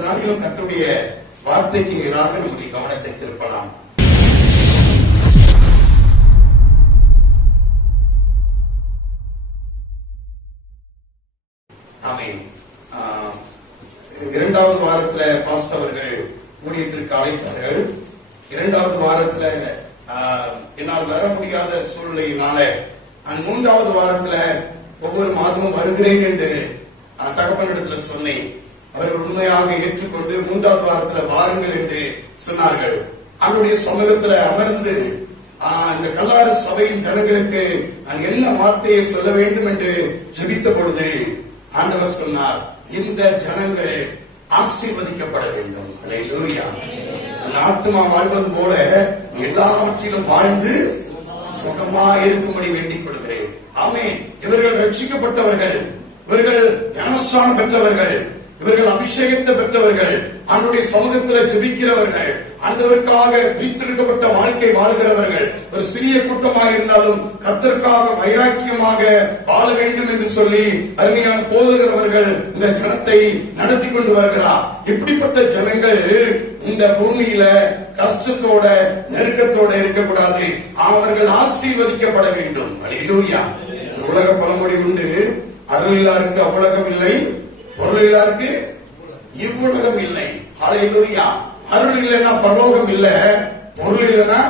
இந்த நாளிலும் கர்த்தருடைய வார்த்தைக்கு எதிராக நம்முடைய கவனத்தை திருப்பலாம். ஆமென். இரண்டாவது வாரத்துல பாஸ்டர் அவர்கள் ஊழியத்திற்கு அழைத்தார்கள். இரண்டாவது வாரத்துல என்னால் வர முடியாத சூழ்நிலையினால மூன்றாவது வாரத்துல ஒவ்வொரு மாதமும் வருகிறேன் என்று தகப்பனிடத்துல சொன்னேன். அவர்கள் உண்மையாக ஏற்றுக்கொண்டு மூன்றாவது வாரத்துல வாருங்கள் என்று சொன்னார்கள். அவருடைய சமூகத்துல அமர்ந்து இந்த கல்லாறு சபையின் ஜனங்களுக்கு நான் என்ன வார்த்தையை சொல்ல வேண்டும் என்று ஜெபித்த பொழுது ஆண்டவர் சொன்னார், இந்த ஜனங்கள் ஆசீர்வதிக்கப்பட வேண்டும். அல்லேலூயா. ஆத்மா வாழ்வது போல எல்லாவற்றிலும் வாழ்ந்து சுகமா இருக்கும்படி வேண்டிக் கொள்கிறேன். ஆமென். இவர்கள் ரட்சிக்கப்பட்டவர்கள், இவர்கள் ஞானஸ்நானம் பெற்றவர்கள், இவர்கள் அபிஷேகத்தை பெற்றவர்கள், ஆண்டவருடைய சமூகத்தில் ஜெபிக்கிறவர்கள், ஆண்டவருக்காக பிரித்தெடுக்கப்பட்ட வாழ்க்கை வாழ்கிறவர்கள். ஒரு சிறிய கூட்டமாக இருந்தாலும் கர்த்தருக்காக வைராக்கியமாக வாழ வேண்டும் என்று சொல்லி அருமையான போதகர்கள் இந்த ஜனத்தை நடத்தி கொண்டு வருகிறார். இப்படிப்பட்ட ஜனங்கள் இந்த பூமியில கஷ்டத்தோட நெருக்கத்தோட இருக்கக்கூடாது. அவர்கள் ஆசீர்வதிக்கப்பட வேண்டும். அல்லேலூயா. உலக பழமொழி உண்டு, அருளில்லாருக்கு அவ்வுலகம் இல்லை, பொருள் இல்லாருக்கு இவ்வுலகம் இல்லை. அல்லேலூயா. அருள் இல்லைன்னா பரலோகம் இல்ல, பொருள் இல்லைன்னா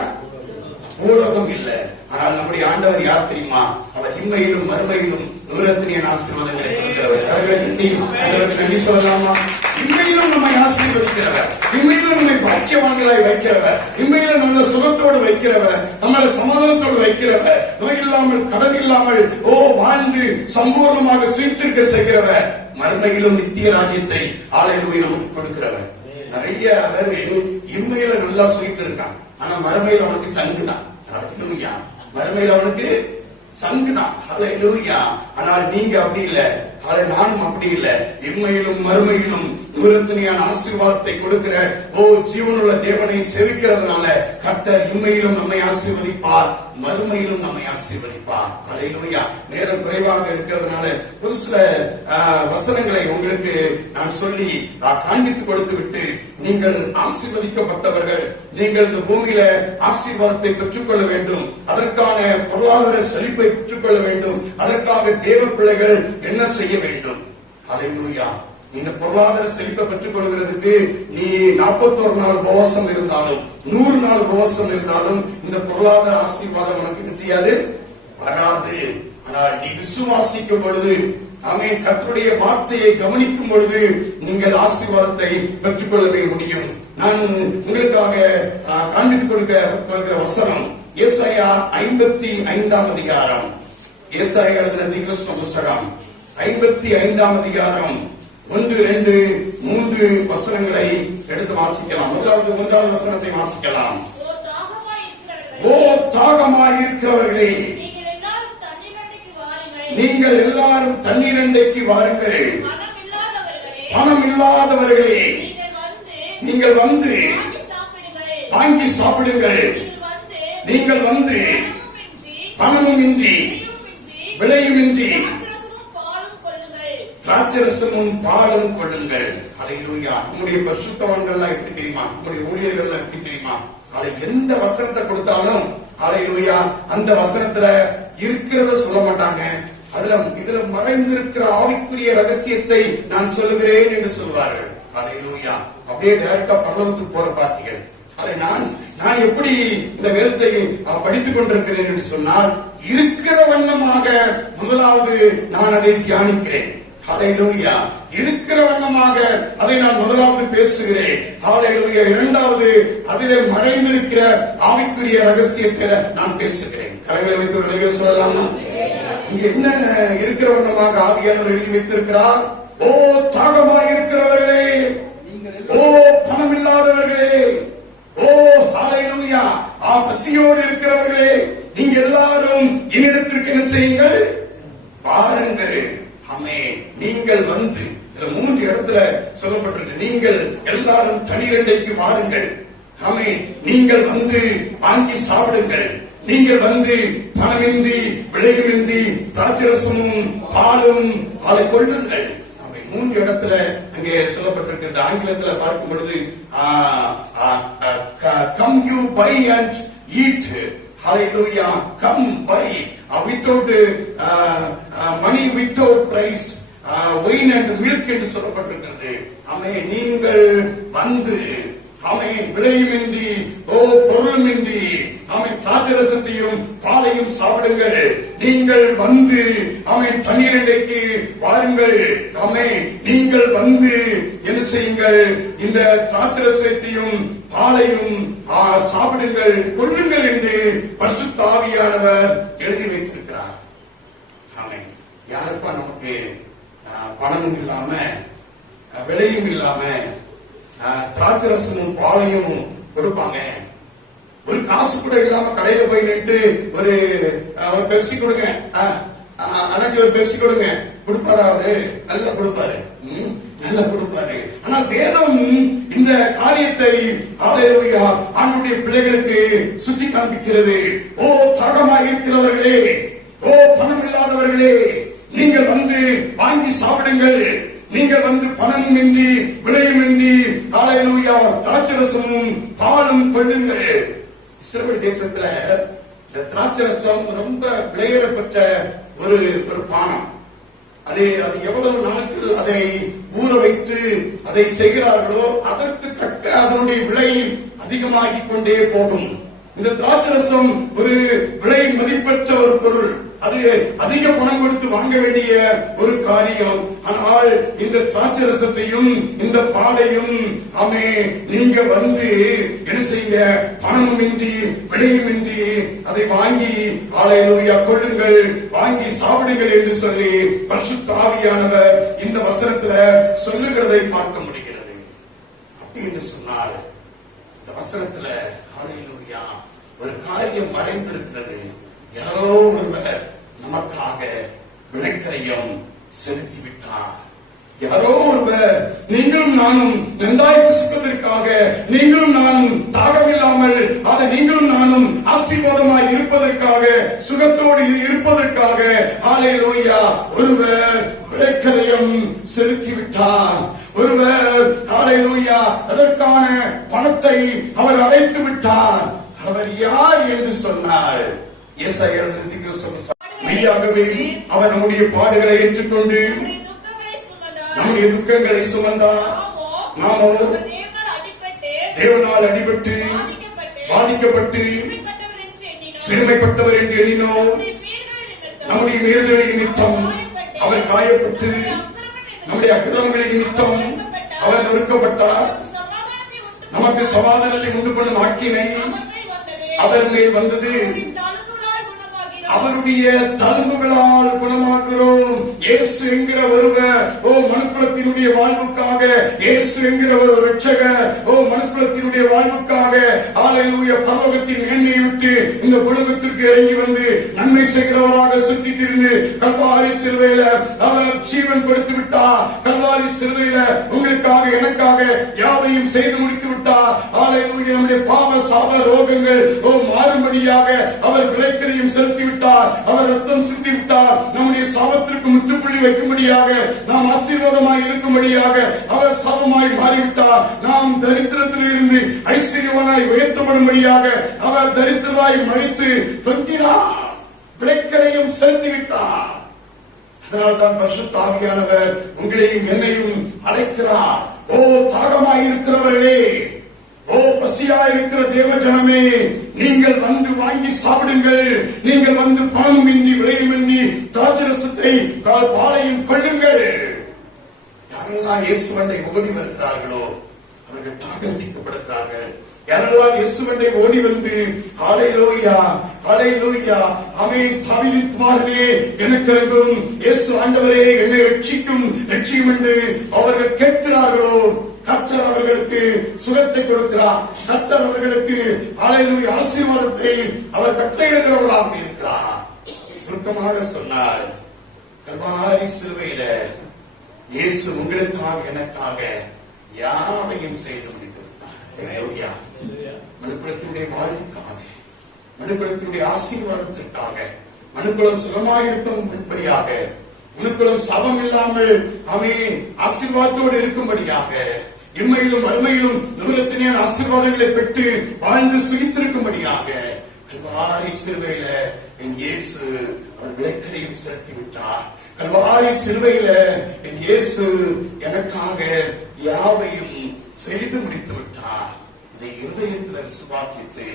பூலோகம் இல்ல. ஆனால் நம்முடைய ஆண்டவர் யார் தெரியுமா? அவர் இம்மையிலும் மறுமையிலும் நூறத்தினியன் ஆசீர்வாதங்களை கொடுக்கிறவர். கரங்களை கட்டி நன்றி சொல்லலாமா? இம்மையிலும் நம்மை ஆசீர்வதிக்கிறவர், இம்மையிலும் நம்மை பாக்கியவான்களாய் வைக்கிறவர், இம்மையிலும் நல்ல சுகத்தோடு வைக்கிறவர், நம்மளை சமாதானத்தோடு வைக்கிறவர், நோய் இல்லாமல் கடன் இல்லாமல் வாழ்ந்து சம்பூர்ணமாக சீர்திருக்க செய்கிறவர், மறுமையிலும் நித்திய ராஜ்யத்தை ஆலையிலுவை நமக்கு கொடுக்கிறவர். நிறைய பேர் இம்மையில நல்லா சுயித்து இருக்கான், ஆனா மறுமையில அவனுக்கு சங்குதான். மறுமையில அவனுக்கு சங்குதான். ஆனால் நீங்க அப்படி இல்ல, நானும் அப்படி இல்ல. இம்மையிலும் மறுமையிலும் நூறத்தினியான ஆசீர்வாதத்தை கொடுக்கிற ஜீவனுள்ள தேவனை செவிக்கிறதுனால கர்த்தர் இம்மையிலும் நம்மை ஆசீர்வதிப்பார், மறுமையிலும் நம்மை ஆசீர்வதிப்பார். அல்லேலூயா. நேரம் குறைவாக இருக்கிறதுனால ஒரு சில வசனங்களை உங்களுக்கு நான் சொல்லி காண்பித்து கொடுத்து விட்டு, நீங்கள் ஆசீர்வதிக்கப்பட்டவர்கள், நீங்கள் இந்த பூமியில ஆசீர்வாதத்தை பெற்றுக்கொள்ள வேண்டும், அதற்கான பொருளாதார செழிப்பை பெற்றுக்கொள்ள வேண்டும், அதற்காக தேவ பிள்ளைகள் என்ன செய்ய வேண்டும்? அல்லேலூயா. இந்த பொருளாதார செழிப்பை பெற்றுக் கொள்கிறதுக்கு நீ 41 நாள் உபவாசம் இருந்தாலும் 100 நாள் உபவாசம் இருந்தாலும் இந்த பொருளாதார ஆசீர்வாதம் உனக்கு என்ன செய்யாது? வராது. ஆனால் நீ விசுவாசிக்கும் பொழுது, ஆமென், கர்த்தருடைய வார்த்தையை கவனிக்கும் பொழுது நீங்கள் ஆசீர்வாதத்தை பெற்றுக்கொள்ளவே முடியும். நான் உங்களுக்காக காண்பித்துக் கொடுக்கிற வசனம் ஏசாயா 55ஆம் அதிகாரம். ஏசாயா எழுதின தீர்க்கதரிசன புத்தகம் 55ஆம் அதிகாரம் 1, 2, 3 வசனங்களை எடுத்து வாசிக்கலாம். முதலாவது 1வது வசனத்தை வாசிக்கலாம். ஓ தாகமாய் இருக்கிறவர்களே, நீங்கள் எல்லாரும் தண்ணீரண்டைக்கு வாருங்கள். பணம் இல்லாதவர்களே, நீங்கள் வந்து வாங்கி சாப்பிடுங்கள். நீங்கள் வந்து பணமும் இன்றி விலையுமின்றி திராட்சரசமும் பாலும் கொள்ளுங்கள். அல்லேலூயா. நம்முடைய பரிசுத்தவான்கள் எப்படி தெரியுமா? நம்முடைய ஊழியர்கள் எப்படி தெரியுமா? எந்த வசனத்தை கொடுத்தாலும் அல்லேலூயா அந்த வசனத்துல இருக்கிறத சொல்ல மாட்டாங்க. இதுல மறைந்திருக்கிற ஆவிக்குரிய ரகசியத்தை நான் சொல்லுகிறேன் என்று சொல்வார்கள். அல்லேலூயா. அப்படியே டைரக்டா பரலோகத்துக்கு போற பார்த்தீர்கள். அதை நான் எப்படி இந்த வேதத்தை படித்துக் கொண்டிருக்கிறேன் என்று சொன்னால், இருக்கிற வண்ணமாக முதலாவது நான் அதை தியானிக்கிறேன். ஹல்லேலூயா. இருக்கிற வண்ணமாக அதை நான் முதலாவது பேசுகிறேன். ஹல்லேலூயா. இரண்டாவது அதிலே மறைந்திருக்கிற ஆவிக்குரிய ரகசியத்தை நான் பேசுகிறேன். கரங்களை வைத்து சொல்லலாமா? இங்க என்ன இருக்கிற வண்ணமாக ஆவியானவர் எழுதி வைத்திருக்கிறார்? ஓ தாகமாய் இருக்கிறவர்களே, ஓ பணம் இல்லாதவர்களே, ஓ ஹல்லேலூயா பசியோடு இருக்கிறவர்களே, நீங்க எல்லாரும் என்னிடத்திற்கு என்ன செய்யுங்கள்? பாருங்கள். ஆமென். நீங்கள் வந்து 3 இடத்துல சொல்லப்பட்டிருக்கு. நீங்கள் எல்லாரும் தண்ணீரண்டைக்கு வாருங்கள். ஆமென். நீங்கள் வந்து வாங்கி சாப்பிடுங்கள். நீங்கள் வந்து பணமின்றி விலையுமின்றி திராட்சரசமும் பாலும் அதை கொள்ளுங்கள். 3 இடத்துல அங்கே சொல்லப்பட்டிருக்கிறது. ஆங்கிலத்தில் பார்க்கும் பொழுது come you buy and eat. Hallelujah. Come buy without money, without price, wine and milk என்று சொல்லப்பட்டிருக்கிறது. ஆமென். நீங்கள் வந்து ஆமென் விலையுமின்றி பொருளுமின்றி ஆமென் திராட்சரசத்தையும் பாலையும் சாப்பிடுங்கள். நீங்கள் வந்து ஆமென் தண்ணீரண்டைக்கு வாருங்கள். ஆமென். நீங்கள் வந்து என்ன செய்யுங்கள்? இந்த திராட்சரசத்தையும் பாலையும் சாப்பிடுங்கள், கொள்ளுங்கள் என்று பரிசுத்த ஆவியானவர் எழுதி வைத்திருக்கிறார். ஆமென். யாருப்பா நமக்கு பணமும் இல்லாம விலையும் இல்லாம திராட்சரசமும் பாலையும் கொடுப்பாங்க? ஒரு காசு கூட இல்லாம கடையில போய் நின்று ஒரு பெப்சி கொடுங்க அண்ணாச்சி, ஒரு பெப்சி கொடுங்க, கொடுப்பாரு? அவரு நல்லா கொடுப்பாரு, நல்லா கொடுப்பாரு. ஆனால் வேதம் இந்த காரியத்தை ஆண்டுடைய பிள்ளைகளுக்கு சுட்டி காண்பிக்கிறது. ஓ தாகமாக இருக்கிறவர்களே, ஓ பணம் இல்லாதவர்களே, நீங்கள் வந்து வாங்கி சாப்பிடுங்கள். நீங்கள் வந்து பணமும் இன்றி விலையும் இன்றி திராட்சரசமும் பாலும் கொள்ளுங்கள். இஸ்ரவேல் தேசத்துல இந்த திராட்சரசம் ரொம்ப விலையேறப்பட்ட ஒரு பானம். அது எவ்வளவு நாட்கள் அதை ஊற வைத்து அதை செய்கிறார்களோ அதற்கு தக்க அதனுடைய விலை அதிகமாகிக் கொண்டே போகும். இந்த திராட்சரசம் ஒரு விலை மதிப்பற்ற ஒரு பொருள். அது அதிக பணம் கொடுத்து வாங்க வேண்டிய ஒரு காரியம். ஆனால் இந்த திராட்சரசத்தையும் இந்த பாலையும் நீங்க வந்து என்ன செய்யுங்க? பணமுமின்றி விலையுமின்றி அதை வாங்கி கொள்ளுங்கள், வாங்கி சாப்பிடுங்கள் என்று சொல்லி பரிசுத்த ஆவியானவர் இந்த வசனத்துல சொல்லுகிறதை பார்க்க முடிகிறது. அப்படி என்று சொன்னால் இந்த வசனத்துல ஹல்லேலூயா ஒரு காரியம் மறைந்திருக்கிறது. யாரோ ஒருவர் நமக்காக விளைக்கரையும் செலுத்திவிட்டார். யாரோ ஒருவர் நீங்களும் நானும் நன்றாய் புசிப்பதற்காக, நீங்களும் நானும் தாகமில்லாமல் நீங்களும் நானும் ஆசீர்வாதமாய் இருப்பதற்காக, சுகத்தோடு இருப்பதற்காக ஹல்லேலூயா ஒருவர் விளைக்கரையும் செலுத்திவிட்டார். ஒருவர் ஹல்லேலூயா அதற்கான பணத்தை அவர் அடைத்து விட்டார். அவர் யார் என்று சொன்னார்? மெய்யாகவே அவர் நம்முடைய பாடுகளை ஏற்றுக்கொண்டு நம்முடைய துக்கங்களை சுமந்தார். நாமோ தேவனால் அடிபட்டு பாதிக்கப்பட்டு சிறுமைப்பட்டவர் என்று எண்ணினோம். நம்முடைய மீறுதலின் நிமித்தம் அவர் காயப்பட்டு, நம்முடைய அக்கிரமங்களின் நிமித்தம் அவர் நொறுக்கப்பட்டார். நமக்கு சமாதானத்தை உண்டு பண்ணும் ஆக்கினை அவர் மேல் வந்தது. அவருடைய தழும்புகளால் குணமாகிறோம். இயேசு என்கிற ஒருவர் மனுக்குலத்தினுடைய வாழ்வுக்காக, இயேசு என்கிற ஒரு இரட்சகர் மனுக்குலத்தினுடைய வாழ்வுக்காக ஹல்லேலூயா பரலோகத்தின் மேன்மையை விட்டு இந்த உலகத்திற்கு இறங்கி வந்து நன்மை செய்கிறவராக சுற்றி திரிந்து கல்வாரி சிலுவையில அவர் ஜீவன் கொடுத்து விட்டார். கல்வாரி சிலுவையில உங்களுக்காக எனக்காக யாவையும் செய்து முடித்து விட்டார். ஹல்லேலூயா நம்முடைய பாவ சாப ரோகங்கள் மாறும்படியாக அவர் விலைக்கரையும் செலுத்தி விட்டார். அவர் ரத்தம் சிந்தி விட்டார். நம்முடைய சாபத்திற்கு முற்றுப்புள்ளி வைக்கும்படியாக, நாம் ஆசீர்வாதமாய் இருக்கும்படியாக அவர் சாபமாய் மாறிவிட்டார். நாம் தரித்திரத்தில் இருந்து ஐஸ்வர்யவானாய் உயர்த்தப்படும்படியாக அவர் தரித்திரமாய் மறித்து தொங்கினார், விலைக்கரையும் செலுத்திவிட்டார். அதனால்தான் பரிசுத்த ஆவியானவர் உங்களையும் என்னையும் அழைக்கிறார். ஓ தாகமாய் இருக்கிறவர்களே, ஓ பசியாய் இருக்கிற தேவ ஜனமே, நீங்கள் வந்து வாங்கி சாப்பிடுங்கள். நீங்கள் வந்து பணமின்றி விலையுமின்றி திராட்சரசத்தை பாலையும் கொள்ளுங்கள். யாரெல்லாம் இயேசுவண்டை ஓடி வருகிறார்களோ அவர்கள் தாகத்திக்கப்படுகிறார்கள். யாரெல்லாம் இயேசுவண்டை ஓடி வந்து ஹல்லேலூயா ஹல்லேலூயா ஆமென் தாவீதின் குமாரனே எனக்கு இறங்கும், இயேசு ஆண்டவரே என்னை ரட்சிக்கும் ரட்சியும் என்று அவர்கள் கேட்கிறார்களோ கர்த்தர் அவர்களுக்கு சுகத்தை கொடுக்கிறார். கர்த்தர் அவர்களுக்கு ஹல்லேலூயா ஆசீர்வாதத்தை அவர் கட்டளையிடுகிறவராக இருக்கிறார். சுருக்கமாக சொன்னார், கல்வாரி சிலுவையில இயேசு உங்களுக்காக எனக்காக யாவையும் செய்து முடித்து விட்டார். ஹல்லேலூயா. மனுக்குலத்தினுடைய வாழ்வுக்காக, மனுக்குலத்தினுடைய ஆசீர்வாதத்திற்காக, மனுக்குலம் சுகமாயிருப்பதற்காக, உனக்குள்ளும் சாபம் இல்லாமல் ஆமென் ஆசீர்வாதத்தோடு இருக்கும்படியாக, இம்மையிலும் மறுமையிலும் நூறத்தினே ஆசீர்வாதங்களை பெற்று வாழ்ந்து சுகித்திருக்கும்படியாக கல்வாரி சிலுவையில என் இயேசு அவர் விளக்கரையும் செலுத்தி விட்டார். கல்வாரி சிலுவையில என் இயேசு எனக்காக யாவையும் செய்து முடித்து விட்டார். இதை இருதயத்தில் விசுவாசித்து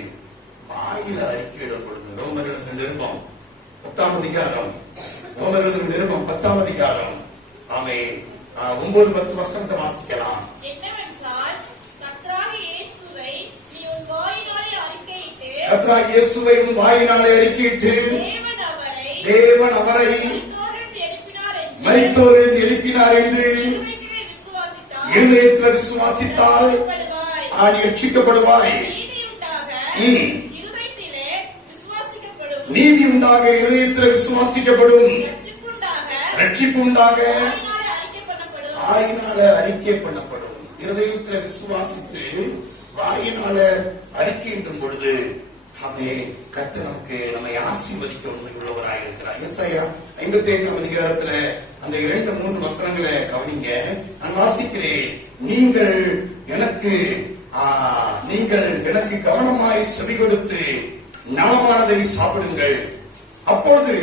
வாயில அறிக்கையிடும் பொழுது ரோமர்கள் நிருபம் 10ஆம் அதிகாரம், ரோமர்கள் நிருபம் 10ஆம் அதிகாரம் ஆமென் 9-10 வசனத்தை வாசிக்கலாம். கர்த்தராகிய இயேசுவை உன் வாயினாலே அறிக்கையிட்டு தேவன் அவரை மரித்தோரிலிருந்து எழுப்பினார் என்று இருதயத்தில் விசுவாசித்தால் நீ ரட்சிக்கப்படுவாய். நீதி உண்டாக இருதயத்தில் விசுவாசிக்கப்படும், ரட்சிப்பு உண்டாக வாயினால அறிக்கை பண்ணப்படும். இருதயத்தில் விசுவாசித்து வாயினால அறிக்கையிடும் பொழுது கர்த்தர் நமக்கு நம்மை ஆசீர்வதிக்க உண்மையுள்ளவராக இருக்கிறார். ஏசாயா 55ஆம் அதிகாரத்துல அந்த 2-3 வசனங்களை கவனிங்க. நான் வாசிக்கிறேன். நீங்கள் எனக்கு கவனமாய் செவி கொடுத்து நலமானதை சாப்பிடுங்கள், அப்போது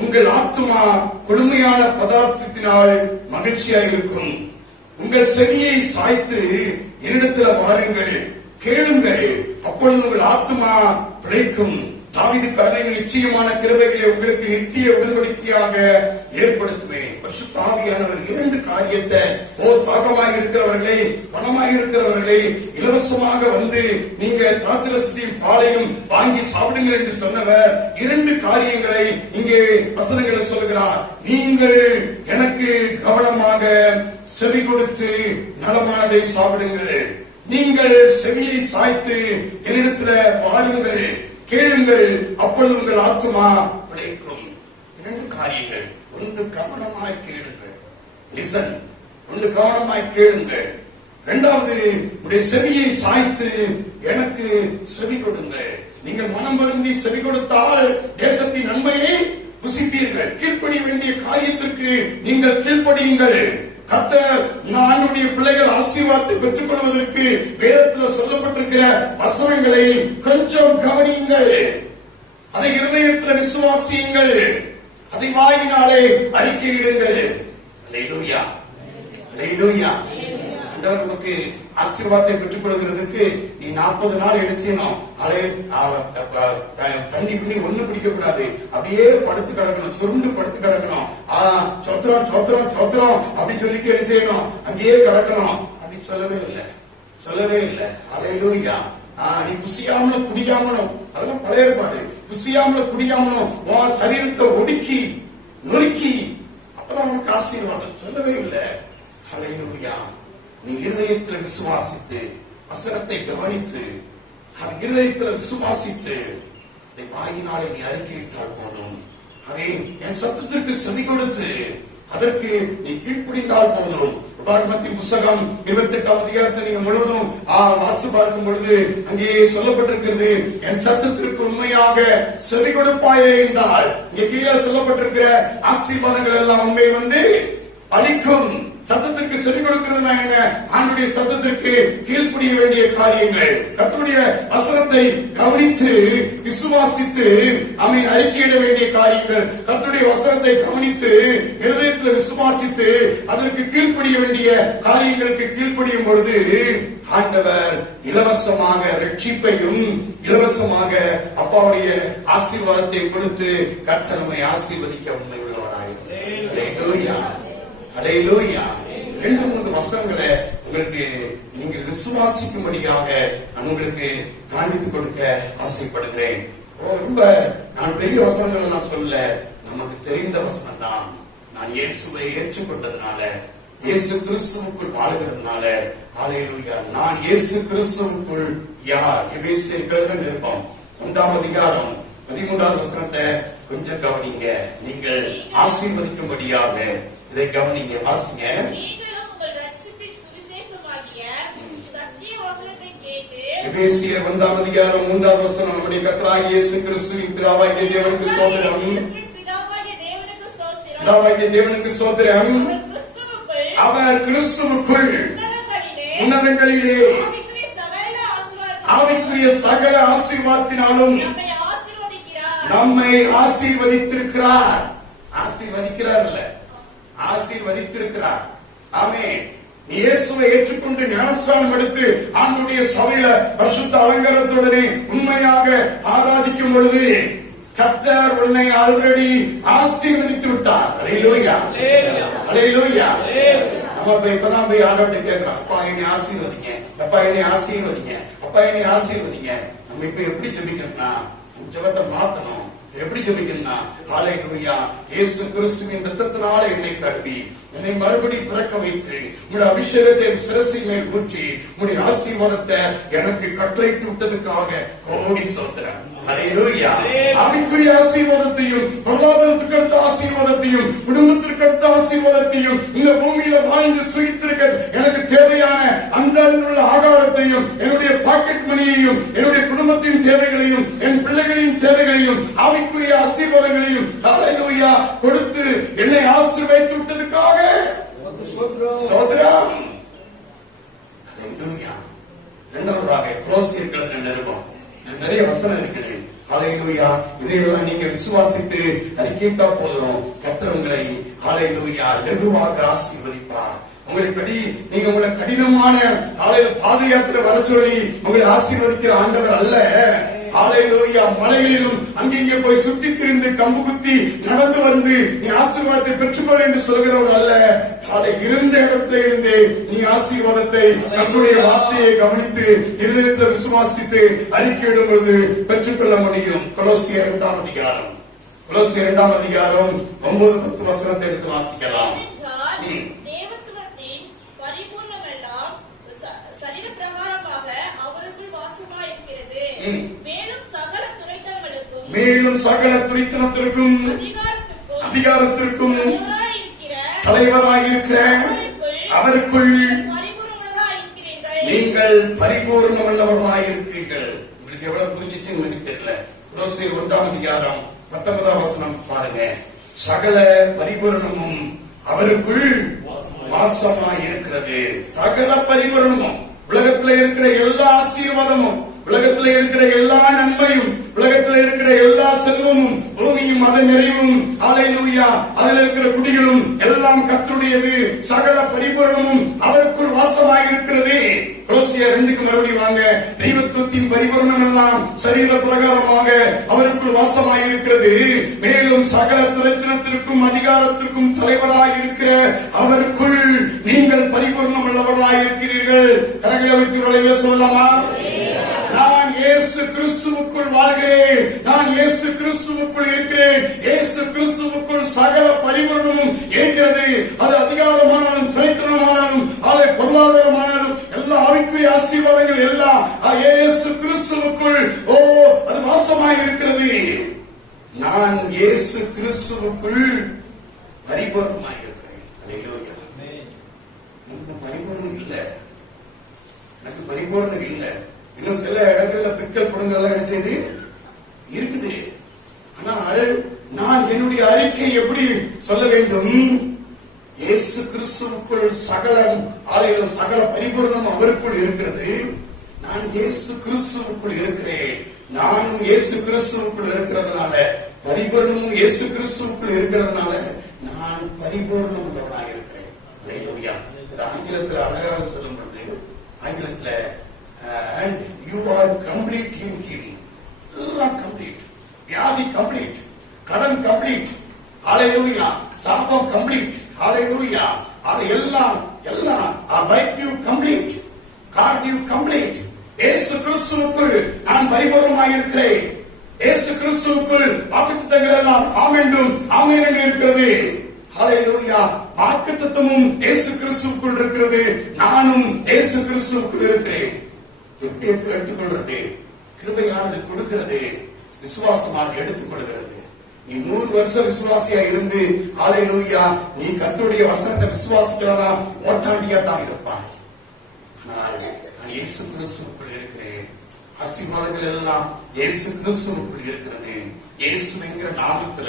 உங்கள் ஆத்துமா கொடுமையான பதார்த்தத்தினால் மகிழ்ச்சியாக இருக்கும். உங்கள் செவியை சாய்த்து என்னிடத்தில் வாருங்கள், கேளுங்கள், அப்பொழுது உங்கள் ஆத்துமா பிழைக்கும். தாவீதுக்காக நிச்சயமான கிருபைகளை உங்களுக்கு நித்திய உடன்படிக்கையாக ஏற்படுத்துவேன். பரிசுத்த ஆவியானவர் 2 காரியத்தை, தாகமாக இருக்கிறவர்களை, பணமாக இருக்கிறவர்களை இலவசமாக வந்து நீங்க திராட்சரசத்தையும் பாலையும் வாங்கி சாப்பிடுங்கள் என்று சொன்னவர் 2 காரியங்களை இங்கே வசனங்களை சொல்கிறார். நீங்கள் எனக்கு கவனமாக செவி கொடுத்து நலமானதை சாப்பிடுங்கள், நீங்கள் செவியை சாய்த்து என்னிடத்துல வாருங்கள், கேளுங்கள், அப்பொழுது உங்கள் ஆத்துமா பிழைக்கும். 2 காரியங்கள். ஒன்று கவனமாய் கேளுங்கள், லிசன். ஒன்று கவனமாய் கேளுங்கள். 2வது உடைய செவியை சாய்த்து எனக்கு செவி கொடுங்கள். நீங்கள் மனம் வருந்தி செவி கொடுத்தால் தேசத்தின் நன்மையை புசிப்பீர்கள். கீழ்ப்படிய வேண்டிய காரியத்திற்கு நீங்கள் கீழ்ப்படியுங்கள். கர்த்தர் நம்முடைய பிள்ளைகள் ஆசீர்வாதத்தை பெற்றுக் கொள்வதற்கு வேதத்தில் சொல்லப்பட்டிருக்கிற வசனங்களை கொஞ்சம் கவனியுங்கள். அதை இருதயத்தில் விசுவாசியுங்கள், அதை வாயினாலே அறிக்கையிடுங்கள். அல்லேலூயா, அல்லேலூயா. ஆண்டவர் நமக்கு ஆசீர்வாதத்தை பெற்றுக் கொள்கிறதுக்கு நீ 40 நாள் எடுச்சணும். தண்ணி குண்ணி ஒண்ணு பிடிக்க கூடாது, அப்படியே படுத்து கிடக்கணும், சுருண்டு படுத்து கிடக்கணும். சொத்திரம் சொத்திரம் சொத்திரம் அப்படின்னு சொல்லிட்டு என்ன செய்யணும், அங்கேயே கிடக்கணும். அப்படி சொல்லவே இல்லை, சொல்லவே இல்லை. அல்லேலூயா. நீ புசியாமலும் குடியாமலும், அதெல்லாம் பழைய ஏற்பாடு. புசியாமலும் குடியாமலும் உன் சரீரத்தை ஒடுக்கி நொறுக்கி அப்பதான் உனக்கு ஆசீர்வாதம். சொல்லவே இல்லை. அல்லேலூயா. நீ இருதயத்தில் விசுவாசித்து வசனத்தை கவனித்து இருதயத்தில் விசுவாசித்து வாயினாலே நீ அறிக்கையிட்டால் போதும். என் சத்தத்திற்கு செவி கொடுத்து அதற்கு நீ கீழ்ப்படிந்தால் போதும். உபாகமத்தின் புத்தகம் 28ஆம் அதிகாரத்தை நீங்க முழுவதும் வாசி பார்க்கும் பொழுது அங்கே சொல்லப்பட்டிருக்கிறது, என் சத்தத்திற்கு உண்மையாக செவி கொடுப்பாயே என்றால் இங்கே கீழே சொல்லப்பட்டிருக்கிற ஆசீர்வாதங்கள் எல்லாம் உண்மை வந்து அளிக்கும். சத்தத்திற்கு செவி கொடுக்கிறதுனா என்ன? ஆண்டுடைய சத்தத்திற்கு கீழ்ப்படிய வேண்டிய காரியங்கள், கர்த்தருடைய வசனத்தை கவனித்து விசுவாசித்து அறிக்கையிட வேண்டிய காரியங்கள், கர்த்தருடைய வசனத்தை கவனித்து இருதயத்தில் விசுவாசித்து அதற்கு கீழ்ப்படிய வேண்டிய காரியங்களுக்கு கீழ்ப்படியும் பொழுது ஆண்டவர் இலவசமாக ரட்சிப்பையும் இலவசமாக அப்பாவுடைய ஆசீர்வாதத்தை கொடுத்து கர்த்தர் நம்மை ஆசீர்வதிக்க உண்மை உள்ளவராக. அல்லேலூயா. 2-3 வசனங்களை உங்களுக்கு நீங்கள் விசுவாசிக்கும்படியாக நான் உங்களுக்கு காண்பித்துக் கொடுக்க ஆசைப்படுகிறேன். ரொம்ப நான் பெரிய வசனங்கள் நான் சொல்ல, நமக்கு தெரிந்த வசனம் தான். நான் இயேசுவை ஏற்றுக்கொண்டதுனால, இயேசு கிறிஸ்துவுக்குள் வாழுகிறதுனால, அல்லேலூயா, நான் இயேசு கிறிஸ்துவுக்குள் யார்? எபேசியர் நிருபம் 1ஆம் அதிகாரம் 13ஆவது வசனத்தை கொஞ்சம் கவனிங்க. நீங்கள் ஆசீர்வதிக்கும்படியாக இதை கவனிங்க, வாசிங்க. எபேசியர் 1ஆம் அதிகாரம் 3ஆவது வசனம். நம்முடைய கர்த்தராகிய இயேசு கிறிஸ்துவின் பிதாவாகிய தேவனுக்கு ஸ்தோத்திரம். பிதாவாகிய தேவனுக்கு ஸ்தோத்திரம். அவர் கிறிஸ்துவுக்குள் உன்னதங்களிலே ஆவிக்குரிய சகல ஆசீர்வாதத்தினாலும் நம்மை ஆசீர்வதித்திருக்கிறார். ஆசீர்வதிக்கிறார் இல்ல, ஆசீர்வதித்திருக்கிறார். ஆமென். இயேசுவை ஏற்றுக்கொண்டு ஞானஸ்நானம் எடுத்து ஆண்டுடைய சபையில பரிசுத்த அலங்காரத்துடனே உண்மையாக ஆராதிக்கும் பொழுது கர்த்தர் உன்னை ஆல்ரெடி ஆசீர்வதித்து விட்டார். அல்லேலூயா, அல்லேலூயா. நம்ம இப்பதான் போய் ஆண்டவர்கிட்ட கேட்கிறோம், அப்பா என்னை ஆசீர்வதிங்க, அப்பா என்னை ஆசீர்வதிங்க, அப்பா என்னை ஆசீர்வதிங்க. நம்ம இப்ப எப்படி ஜெபிக்கணும்னா ஜெபத்தை மாத்தணும். எப்படி ஜெபிக்கணும்னா ஹல்லேலூயா, இயேசு கிறிஸ்துவின் இரத்தத்தினால என்னை கழுவி என்னை மறுபடி பிறக்க வைத்து உங்களுடைய அபிஷேகத்தை சிரசின் மேல் ஊற்றி உங்களுடைய ஆசீர்வாதத்தை எனக்கு கட்டளையிட்டு விட்டதுக்காக கோடி ஸ்தோத்திரம். ஹல்லேலூயா. ஆவிக்குரிய ஆசீர்வாதத்தையும் பொருளாதாரத்துக்கு அடுத்த ஆசீர்வாதத்தையும் குடும்பத்திற்கு அடுத்த ஆசீர்வாதத்தையும் இந்த பூமியில வாழ்ந்து சுகித்திருக்க எனக்கு தேவையான அந்த உள்ள ஆகாரத்தையும் என்னுடைய பாக்கெட் மணியையும் என்னுடைய குடும்பத்தின் தேவைகளையும் என் பிள்ளைகளின் தேவைகளையும் ஆவிக்குரிய ஆசீர்வாதங்களையும் ஹல்லேலூயா கொடுத்து என்னை ஆசீர்வதித்து விட்டதுக்காக சோதரம். ஹல்லேலூயா. இரண்டாவதாக கொலோசியர்கள் நிருபம் நிறைய வசனம் இருக்குது. ஹல்லேலூயா. இதையெல்லாம் நீங்க விசுவாசித்து அறிக்கையிட்டா போதும், கர்த்தர் உங்களை ஹல்லேலூயா லகுவாக ஆசீர்வதிப்பார். உங்களுக்கு நீங்க உங்களை கடினமான பாத யாத்திரை வர சொல்லி உங்களை ஆசீர்வதிக்கிற ஆண்டவர் அல்ல. ஹல்லேலூயா. மலையிலும் அங்கே போய் சுத்தி திரிந்து கம்பு குத்தி நடந்து வந்து நீ ஆசீர்வாதத்தை பெற்றுக்கொள் என்று சொல்கிறவர் அல்ல. இருந்த இடத்துல இருந்தே நீ ஆசீர்வாதத்தை கர்த்தருடைய வார்த்தையை கவனித்து இருதயத்தில் விசுவாசித்து அறிக்கையிடும் பொழுது பெற்றுக்கொள்ள முடியும். கொலோசியர் 2ஆம் அதிகாரம், கொலோசியர் 2ஆம் அதிகாரம் 9-10 வசனத்தை எடுத்து வாசிக்கலாம். மேலும் சகல துரித்தனத்திற்கும் அதிகாரத்திற்கும் தலைவராயிருக்கிற அவருக்குள் நீங்கள் பரிபூர்ணமுள்ளவர்களாயிருக்கிறீர்கள். உங்களுக்கு எவ்வளவு புரிஞ்சிச்சுன்னு எனக்கு தெரியல. கொலோசியர் 1ஆம் அதிகாரம் 19ஆம் வசனம் பாருங்க. சகல பரிபூரணமும் அவருக்குள் வாசமாய் இருக்கிறது. சகல பரிபூரணமும், உலகத்தில் இருக்கிற எல்லா ஆசீர்வாதமும், உலகத்தில் இருக்கிற எல்லா நன்மையும், உலகத்தில் இருக்கிற எல்லா செல்வமும், பூமியும் அதன் நிறைவும், ஹல்லேலூயா, அதில் இருக்கிற குடிகளும் எல்லாம் கர்த்தருடையது. சகல பரிபூரணமும் அவருக்குள் வாசமாய் இருக்கிறது. கொலோசியர் 2க்கு மறுபடியும் வாங்க. தெய்வத்துவத்தின் பரிபூரணம் எல்லாம் சரீர பிரகாரமாக அவருக்குள் வாசமாய் இருக்கிறது. மேலும் சகல துரைத்தனத்திற்கும் அதிகாரத்திற்கும் தலைவராய் இருக்கிற அவருக்குள் நீங்கள் பரிபூர்ணம் உள்ளவர்களாய் இருக்கிறீர்கள். கரங்களை வைத்து சொல்லலாமா? நான் இயேசு கிறிஸ்துவுக்குள் வாழ்கிறேன், நான் இயேசு கிறிஸ்துவுக்குள் இருக்கிறேன். இயேசு கிறிஸ்துவுக்குள் சகல பரிபூரணமும் இருக்கிறது. அது அதிகாரமானாலும் துரைத்தனமானாலும் அதை பொருளாதாரமானாலும் எல்லா ஆவிக்குரிய ஆசீர்வாதங்கள் எல்லாம் இயேசு கிறிஸ்துவுக்குள் அது வாசமாய் இருக்கிறது. நான் இயேசு கிறிஸ்துவுக்குள் பரிபூரணமாய் இருக்கிறேன். ஹல்லேலூயா. எனக்கு பரிபூரணம் இல்லை, எனக்கு பரிபூரணம் இல்லை. இன்னும் சில இடங்கள்ல பிக்கல் படங்கள்லாம் நினைச்சது இருக்குது. ஆனால் நான் என்னுடைய அறிக்கை எப்படி சொல்ல வேண்டும்? இயேசு கிறிஸ்துவுக்குள் சகல ஆலயம் சகல பரிபூர்ணம் அவருக்குள் இருக்கிறது. நான் இயேசு கிறிஸ்துவுக்குள் இருக்கிறேன். நானும் இயேசு கிறிஸ்துவுக்குள் இருக்கிறதுனால, பரிபூர்ணமும் இயேசு கிறிஸ்துவுக்குள் இருக்கிறதுனால நான் பரிபூர்ணம் உள்ளவனாக இருக்கிறேன். ஆங்கிலத்தில் அழகாக சொல்லும் பொழுது, ஆங்கிலத்தில் and you are complete in him. எல்லாம் கம்ப்ளீட். வியாதி கம்ப்ளீட், கடன் கம்ப்ளீட், ஹல்லேலூயா, சாபம் கம்ப்ளீட், ஹல்லேலூயா, அது எல்லாம் byte you complete, card you complete. இயேசு கிறிஸ்துவுக்குள் நான் பரிபூர்ணமாய் இருக்கிறேன். இயேசு கிறிஸ்துவுக்குள் வாக்குத்தத்தங்கள் எல்லாம் ஆமென்றும் ஆமென் என்று இருக்கிறது. ஹல்லேலூயா. வாக்குத்தத்தமும் இயேசு கிறிஸ்துவுக்குள் இருக்கிறது. நானும் இயேசு கிறிஸ்துவுக்குள் இருக்கிறேன். எடுத்துக்கொள்றது, கிருபையானது கொடுக்கிறது, விசுவாசமாக எடுத்துக்கொள்கிறது. நீ 100 வருஷம் விசுவாசியா இருந்து ஹல்லேலூயா நீ கர்த்தருடைய வசனத்தை விசுவாசிக்கிறதா ஓட்டாண்டியா தான் இருப்பாய். ஆனால் நான் இயேசு கிறிஸ்துவுக்குள் இருக்கிறேன். ஆசீர்வாதங்கள் எல்லாம் இயேசு கிறிஸ்துவுக்குள் இருக்கிறது. இயேசு என்கிற நாமத்துல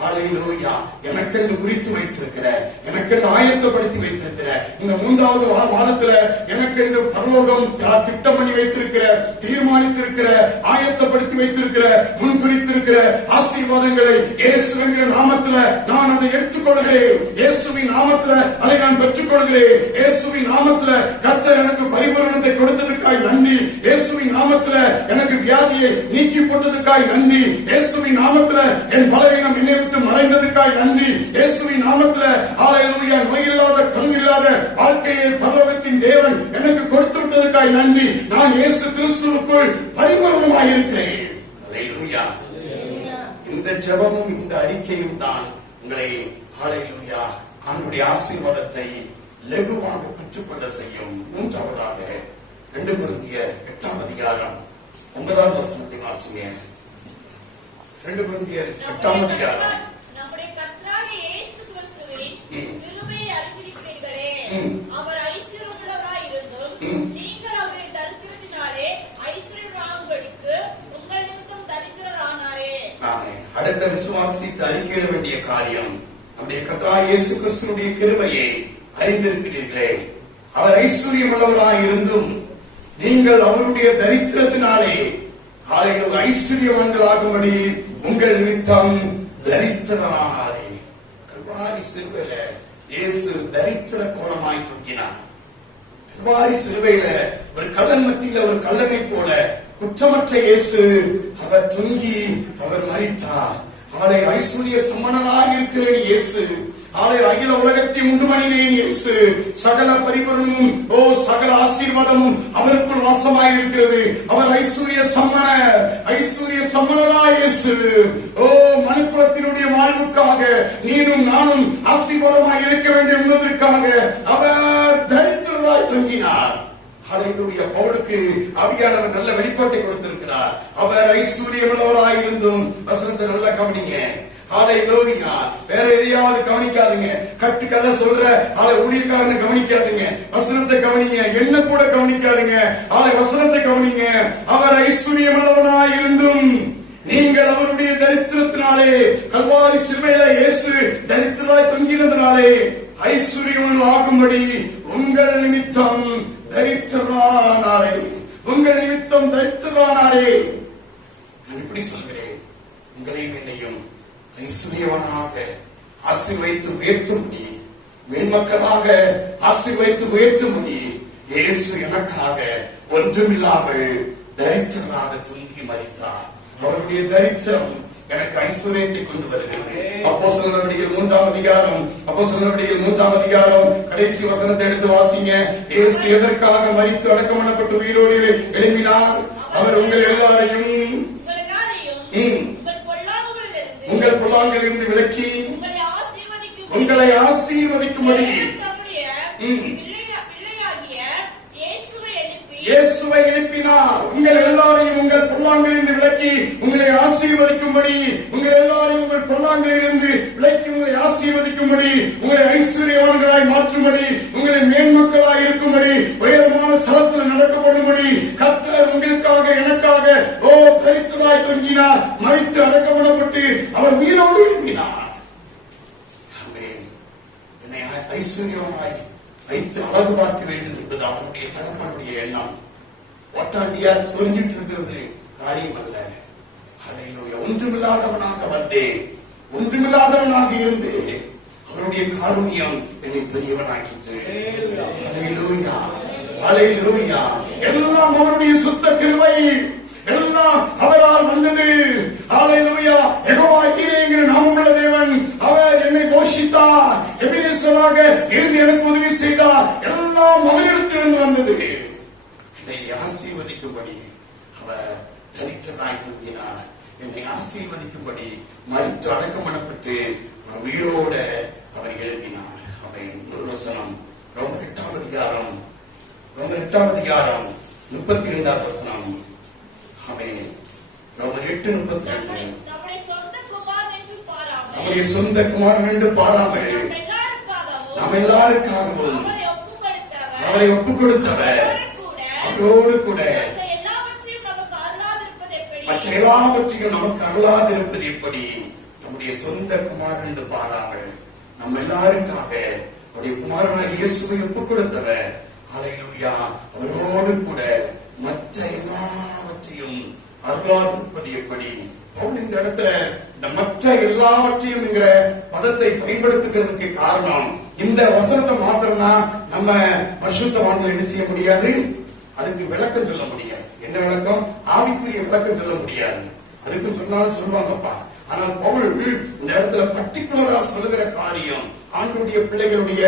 ஹல்லேலூயா. எனக்கென்று குறித்து வைத்திருக்கிற, எனக்கென்று ஆயத்தப்படுத்தி வைத்திருக்கிற இந்த 3வது மாதத்துல எனக்கென்று பரலோகம் திட்டம் பண்ணி வைத்திருக்கிற, தீர்மானித்திருக்கிற, ஆயத்தப்படுத்தி வைத்திருக்கிற, முன்குறித்திருக்கிற ஆசீர்வாதங்களை இயேசுவின் நாமத்துல நான் அதை எடுத்துக்கொள்கிறேன். இயேசுவின் நாமத்துல அதை நான் பெற்றுக்கொள்கிறேன். இயேசுவின் நாமத்துல கர்த்தர் எனக்கு பரிபூரணத்தை கொடுத்ததுக்காய் நன்றி. இயேசுவின் நாமத்துல எனக்கு வியாதியை நீக்கி போட்டதுக்காய் நன்றி. இயேசுவின் நாமத்துல என் பலவீனம் என்னை விட்டு மறைந்ததுக்காய் நன்றி. இயேசுவின் நாமத்துல ஹல்லேலூயா, நோயில்லாத கருவில்லாத வாழ்க்கையை பரலோகத்தின் தேவன் எனக்கு கொடுத்து விட்டதுக்காய் நன்றி. நான் இயேசு கிறிஸ்துவுக்குள் பரிபூரணமாய் இருக்கிறேன். ஹல்லேலூயா. இந்த ஜெபமும் இந்த அறிக்கையும் தான் உங்களை ஹல்லேலூயா ஆண்டுடைய ஆசீர்வாதத்தை லகுவாக பெற்றுக்கொள்ள செய்யும். 3வதாக 2 கொரிந்தியர் 8ஆம் அதிகாரம் 9ஆம் வசனத்தை வாசிங்க. 2 கொரிந்தியர் 8ஆம் அதிகாரம். நம்முடைய கர்த்தராகிய இயேசு கிறிஸ்துவின் கிருபையை அறிந்திருக்கிறீர்களே, அவர் ஐஸ்வர்யமுள்ளவராய் இருந்தும் நீங்கள் அவருடைய தரித்திரத்தினாலே ஐஸ்வர்யமாகும்படிக்கு உங்கள் நிமித்தம் தரித்திரரானாரே. அடுத்த விசுவாசித்து அறிக்கையிட வேண்டிய காரியம், நம்முடைய கர்த்தராகிய இயேசு கிறிஸ்துவினுடைய கிருபையை அறிந்திருக்கிறீர்களே, அவர் ஐஸ்வர்யமுள்ளவராய் இருந்தும் நீங்கள் அவருடைய தரித்திரத்தினாலே ஐஸ்வர்யவான்களாகும்படி உங்கள் நிமித்தம் தரித்திரரானாரே. கல்வாரி சிலுவையில இயேசு தரித்திர கோலமாய் தொங்கினார். கல்வாரி சிலுவையில ஒரு கள்ளன் மத்தியில ஒரு கள்ளனை போல குற்றமற்ற இயேசு அவர் தொங்கி அவர் மரித்தார். ஐஸ்வர்ய சம்மனராக இருக்கிறேன் இயேசு, அகில உலகத்தை உண்டு பண்ணினேன் இயேசு, சகல பரிபூரணமும் சகல ஆசீர்வாதமும் அவருக்குள் வாசமாய் இருக்கிறது. அவர் ஐஸ்வர்ய சம்மனராய் இயேசு. மனுக்குலத்தினுடைய வாழ்வுக்காக நீனும் நானும் ஆசீர்வாதமாய் இருக்க வேண்டும் என்பதற்காக அவர் தரித்திரராய் தொங்கினார். ஹல்லேலூயா. பவுலுக்கு ஆவியானவர் நல்ல வெளிப்பாட்டை கொடுத்திருக்கிறார். அவர் ஐஸ்வர்யமுள்ளவராய் இருந்தும், வசனத்தை நல்லா கவனிங்க. ஹல்லேலூயா. வேற எதையாவது கவனிக்காதீங்க. கட்டு கதை சொல்ற ஊழியக்காரனை கவனிக்காதீங்க. வசனத்தை கவனிங்க. என்ன கூட கவனிக்காதீங்க. வசனத்தை கவனிங்க. அவர் ஐஸ்வர்யமுள்ளவனாய் இருந்தும் நீங்கள் அவருடைய தரித்திரத்தினாலே, கல்வாரி சிலுவையில இயேசு தரித்திரராய் தொங்கினதினாலே ஐஸ்வர்யம் ஆகும்படி உங்கள் நிமித்தம் தரித்திரரானாரே. உங்கள் நிமித்தம் தரித்திரரானாரே. நான் இப்படி சொல்கிறேன், உங்களையும் என்னையும் ஐஸ்வர்யவனாக ஆசீர்வதித்து உயர்த்தும்படி, மேன்மக்களாக ஆசீர்வதித்து உயர்த்தும்படி இயேசு எனக்காக ஒன்றுமில்லாமல் தரித்திரனாக தொங்கி மரித்தார். அவருடைய தரித்திரம் எனக்கு ஐஸ்வர்யத்தை கொண்டு வருகிறது. அப்போஸ்தலர் நடவடிக்கைகள் 3ஆம் அதிகாரம், அப்போஸ்தலர் நடவடிக்கைகள் 3ஆம் அதிகாரம் கடைசி வசனத்தை எடுத்து வாசிங்க. இயேசு எதற்காக மரித்து அடக்கம் பண்ணப்பட்டு உயிரோடு எழும்பினார்? அவர் உங்கள் எல்லாரையும் உங்கள் பொல்லாங்கிலிருந்து விலக்கி உங்களை ஆசீர்வதிக்கும்படி இயேசுவை எழுப்பினார். உங்கள் எல்லாரையும் உங்கள் பொல்லாங்கிலிருந்து விலக்கி உங்களை ஆசீர்வதிக்கும்படி, உங்கள் எல்லாரையும் உங்கள் பொல்லாங்கிலிருந்து விலக்கி உங்களை ஆசீர்வதிக்கும்படி, உங்களை ஐஸ்வர்யவான்களாய் மாற்றும்படி, உங்களை மேன்மக்களாய் இருக்கும்படி, உயரமான ஸ்தலத்தில் நடக்கப்படும்படி கர்த்தர் உங்களுக்காக எனக்காக தரித்திரராய் தொங்கினார். மரித்து அடக்கம் பண்ணப்பட்டு அவர் உயிரோடு எழுப்பினார். என்னை ஐஸ்வர்யமாய் வைத்து அழகு பார்க்க வேண்டும் என்பது அவருடைய தகப்பனுடைய எண்ணம். ஒட்டாண்டியா சொரிஞ்சிட்டு இருக்கிறது காரியம் அல்ல. ஹல்லேலூயா. ஒன்றுமில்லாதவனாக வந்தேன், ஒன்றுமில்லாதவனாக இருந்து அவருடைய காருண்யம் என்னை பெரியவனாக்கிட்டு. ஹல்லேலூயா, ஹல்லேலூயா. எல்லாம் அவருடைய சுத்த கிருபை, எல்லாம் அவரால் வந்தது. ஹல்லேலூயா. யெகோவா ஈரே என்கிற நாமமுள்ள தேவன் அவர் என்னை போஷித்தார், எபினேசராக இருந்து எனக்கு உதவி செய்தார். எல்லாம் அவரிடத்திலிருந்து வந்தது. என்னை ஆசீர்வதிக்கும்படி அவர் தரித்திரனாய் தொங்கினார். என்னை ஆசீர்வதிக்கும்படி மரித்து அடக்கம் பண்ணப்பட்டு உயிரோட அவர் எழுப்பினார். அவை இன்னொரு வசனம், ரோமர் 8ஆம் அதிகாரம், ரோமர் 8ஆம் அதிகாரம் 32ஆம் வசனம். அவை ரோமர் 8:32. நம்முடைய சொந்த குமாரன் என்று பாராமல் நாம் எல்லாருக்காகவும் அவரை ஒப்புக் கொடுத்தவர் அவரோடு கூட மற்ற எல்லாவற்றையும் நமக்கு அருளாதிருப்பது எப்படி? நம்முடைய அவருடைய சொந்த குமாரன் என்று பாராமல் நம்ம எல்லாருக்காக அவருடைய குமாரனாகிய இயேசுவை ஒப்புக் கொடுத்தவர். ஹல்லேலூயா. அவரோடு கூட மற்ற எல்லாவற்றையும் அருளாதிருப்பது எப்படி? பவுல் இந்த இடத்துல இந்த மற்ற எல்லாவற்றையும் என்கிற பதத்தை பயன்படுத்துகிறதுக்கு காரணம், இந்த வசனத்தை மாத்திரம்தான் நம்ம பரிசுத்தவான்கள் என்ன செய்ய முடியாது, அதுக்கு விளக்கம் சொல்ல முடியாது. என்ன விளக்கம்? ஆவிக்குரிய விளக்கம் சொல்ல முடியாது. அதுக்கு சொன்னாலும் சொல்லுவாங்கப்பா. ஆனால் பவுல் இந்த இடத்துல பர்டிகுலரா சொல்லுகிற காரியம் ஆண்டவருடைய பிள்ளைகளுடைய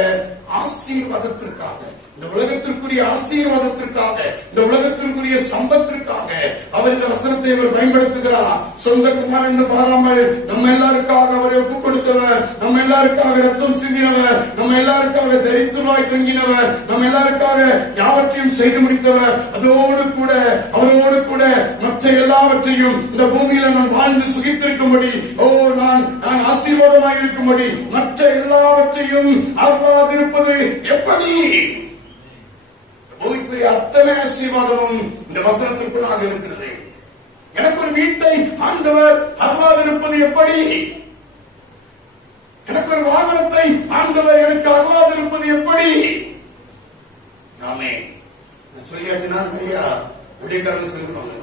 ஆசீர்வாதத்திற்காக, இந்த உலகத்திற்குரிய ஆசீர்வாதத்திற்காக, இந்த உலகத்திற்குரிய சம்பத்திற்காக அவர் இந்த வசனத்தை அவர் பயன்படுத்துகிறார். சொந்த குமாரன் என்று பாராமல் நம்ம எல்லாருக்காக அவரை ஒப்புக் கொடுத்தவர், நம்ம எல்லாருக்காக ரத்தம் சிந்தினவர், நம்ம எல்லாருக்காக தரித்திரமாய் தங்கினவர், நம்ம எல்லாருக்காக யாவற்றையும் செய்து முடித்தவர். அதோடு கூட அவரோடு கூட மற்ற எல்லாவற்றையும் இந்த பூமியில நான் வாழ்ந்து சுகித்திருக்கும்படி, நான் ஆசீர்வாதமாய் இருக்கும்படி மற்ற எல்லாவற்றையும் அருளாதிருப்பது எப்படி? பூமிக்குரிய அத்தனை ஆசீர்வாதமும் இந்த வசனத்திற்குள்ளாக இருக்கிறது. எனக்கு ஒரு வீட்டை ஆண்டவர் அருளாதிருப்பது எப்படி? எனக்கு ஒரு வாகனத்தை ஆண்டவர் எனக்கு அருளாதிருப்பது எப்படி? நாமே சொல்லியாச்சுன்னா நிறைய விடைக்காரர்கள் சொல்லிருப்பாங்க,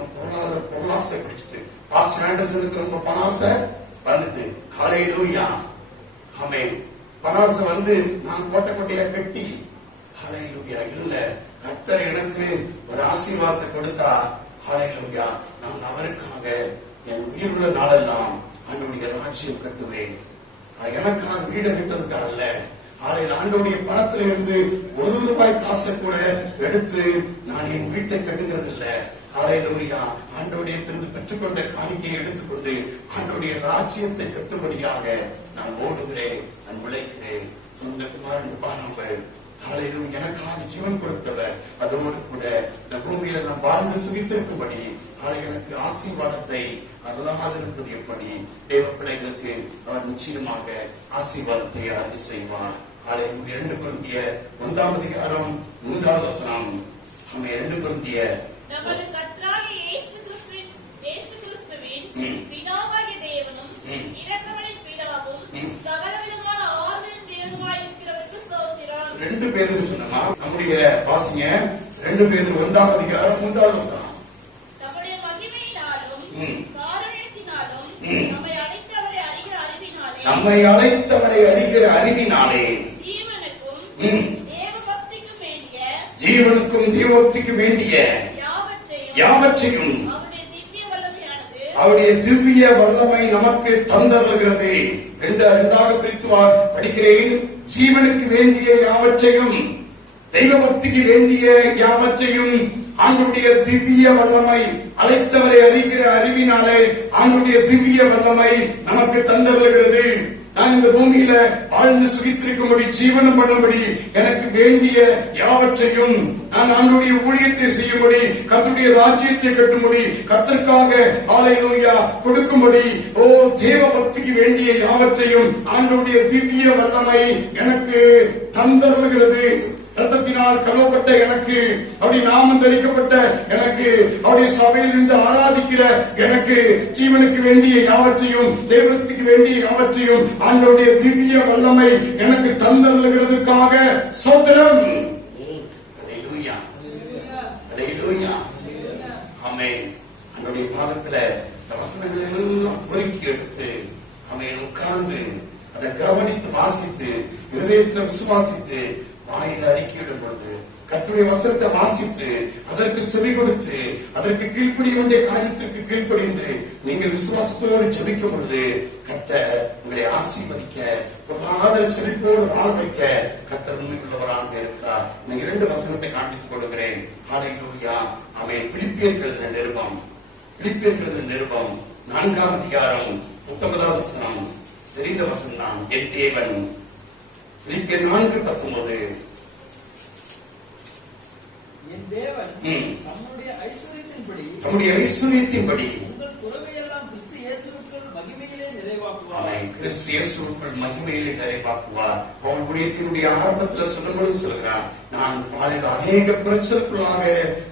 பொருளாசை பிடிச்சிட்டு பாஸ்டர் ஆண்டர்சனுக்கு ரொம்ப பணாசை வந்துட்டு, ஹல்லேலூயா. ஆமென். பணாசை வந்து நான் கோட்டை கோட்டையா கட்டி, ஹல்லேலூயா இல்ல, கர்த்தர் எனக்கு ஒரு ஆசீர்வாதத்தை கொடுத்தா, ஹல்லேலூயா, நான் அவருக்காக என் உயிருள்ள நாளெல்லாம் ஆண்டவருடைய ராஜ்யம் கட்டுவேன். எனக்காக வீடு கட்டுறதுக்காக அல்ல, ஆண்டவருடைய பணத்தில இருந்து ₹1 காசை கூட எடுத்து நான் என் வீட்டை கட்டுகிறது இல்ல. ஹல்லேலூயா. ஆண்டவருடைய திருந்து பெற்றுக்கொண்ட காணிக்கையை எடுத்துக்கொண்டு ஆண்டவருடைய ராஜ்யத்தை கட்டும்படியாக நான் ஓடுகிறேன், நான் உழைக்கிறேன். சொந்த குமாரன் பாருங்கள், ஹல்லேலூயா, எனக்காக ஜீவன் கொடுத்தவர். அதோடு கூட இந்த பூமியில நாம் வாழ்ந்து சுகித்திருக்கும்படி எனக்கு ஆசீர்வாதத்தை அருளாதிருப்பது எப்படி? தேவ பிள்ளைகளுக்கு அவர் நிச்சயமாக ஆசீர்வாதத்தை அருள் செய்வார். 2 கொரிந்தியர் 1:3. 2 கொரிந்தியர் நமது கர்த்தராகிய இயேசு கிறிஸ்துவின் பிதாவாகிய தேவனும் இரக்கங்களின் பிதாவும் சகலவிதமான ஆறுதலின் தேவனுமாய் இருக்கிறவருக்கு ஸ்தோத்திரம். 2 பேதுரு சொன்னா நம்முடைய வாசிங்க 2 பேதுரு 1:3. தம்முடைய மகிமையினாலும் காருண்யத்தினாலும் நம்மை அழைத்தவரை அறிகிற அறிவினாலே ஜீவனுக்கும் தேவபக்திக்கு வேண்டிய யாவற்றையும் அவருடைய திவ்ய வல்லமை நமக்கு தந்தருளுகிறது. 2ஆக பிரித்து படிக்கிறேன். ஜீவனுக்கு வேண்டிய யாவற்றையும், தெய்வ பக்திக்கு வேண்டிய யாவற்றையும் ஆண்டவருடைய திவ்ய வல்லமை, அழைத்தவரை அறிகிற அறிவினாலே ஆண்டவருடைய திவ்ய வல்லமை நமக்கு தந்தருளுகிறது. நான் இந்த பூமியில வாழ்ந்து சுகித்திருக்கும்படி, ஜீவனம் பண்ணும்படி எனக்கு வேண்டிய யாவற்றையும், நான் ஆண்டவருடைய ஊழியத்தை செய்யும்படி, கர்த்தருடைய ராஜ்யத்தை கட்டும்படி, கர்த்தருக்காக ஹல்லேலூயா கொடுக்கும்படி, தேவ பக்திக்கு வேண்டிய யாவற்றையும் ஆண்டவருடைய திவ்ய வல்லமை எனக்கு தந்தருளுகிறது. ரத்தத்தினால் கழுவப்பட்ட எனக்கு, அவருடைய நாமம் தரிக்கப்பட்ட எனக்கு, அவருடைய சபையில் இருந்து ஆராதிக்கிற எனக்கு ஜீவனுக்கு வேண்டிய யாவற்றையும், தேவத்துக்கு வேண்டிய யாவற்றையும் ஆண்டவருடைய திவ்ய வல்லமை எனக்கு தந்தருளுகிறதுக்காக ஸ்தோத்திரம். ஹல்லேலூயா, ஹல்லேலூயா, ஆமென். ஆண்டவருடைய பாதத்துல வசனங்களை எல்லாம் பொறுக்கி எடுத்து ஆமென் உட்கார்ந்து அதை கவனித்து வாசித்து இருதயத்தில் விசுவாசித்து வாயில அறிக்கையிடும் பொழுது, கர்த்தருடைய வசனத்தை வாசித்து அதற்கு செவி கொடுத்து அதற்கு கீழ்ப்படிய வேண்டிய காரியத்திற்கு கீழ்ப்படிந்து நீங்கள் விசுவாசத்தோடு ஜெபிக்கும் பொழுது கர்த்தர் உங்களை ஆசீர்வதிக்க, ஆதர செழிப்போடு வாழ வைக்க கர்த்தர் உண்மையுள்ளவராக இருக்கிறார். நான் 2 வசனத்தை காண்பித்துக் கொடுக்கிறேன். ஹல்லேலூயா, ஆமென். பிலிப்பியர் எழுதின நிருபம் 4ஆம் அதிகாரம் 19வது வசனம். தெரிந்த வசனம் தான். என் தேவன், பிலிப்பியர் 4:19. என் தேவன் தம்முடைய ஐஸ்வரியத்தின்படி உங்கள் குறைவையெல்லாம் கிறிஸ்து இயேசுவுக்குள் மகிமையிலே நிறைவாக்குவார். கிறிஸ்து இயேசுவுக்குள் மகிமையிலே நிறைவாக்குவார். அவன் ஊழியத்தினுடைய ஆரம்பத்தில் சொல்லும்போது சொல்கிறான், நான் பாதையில் அநேக குறைச்சலுக்குள்ளாக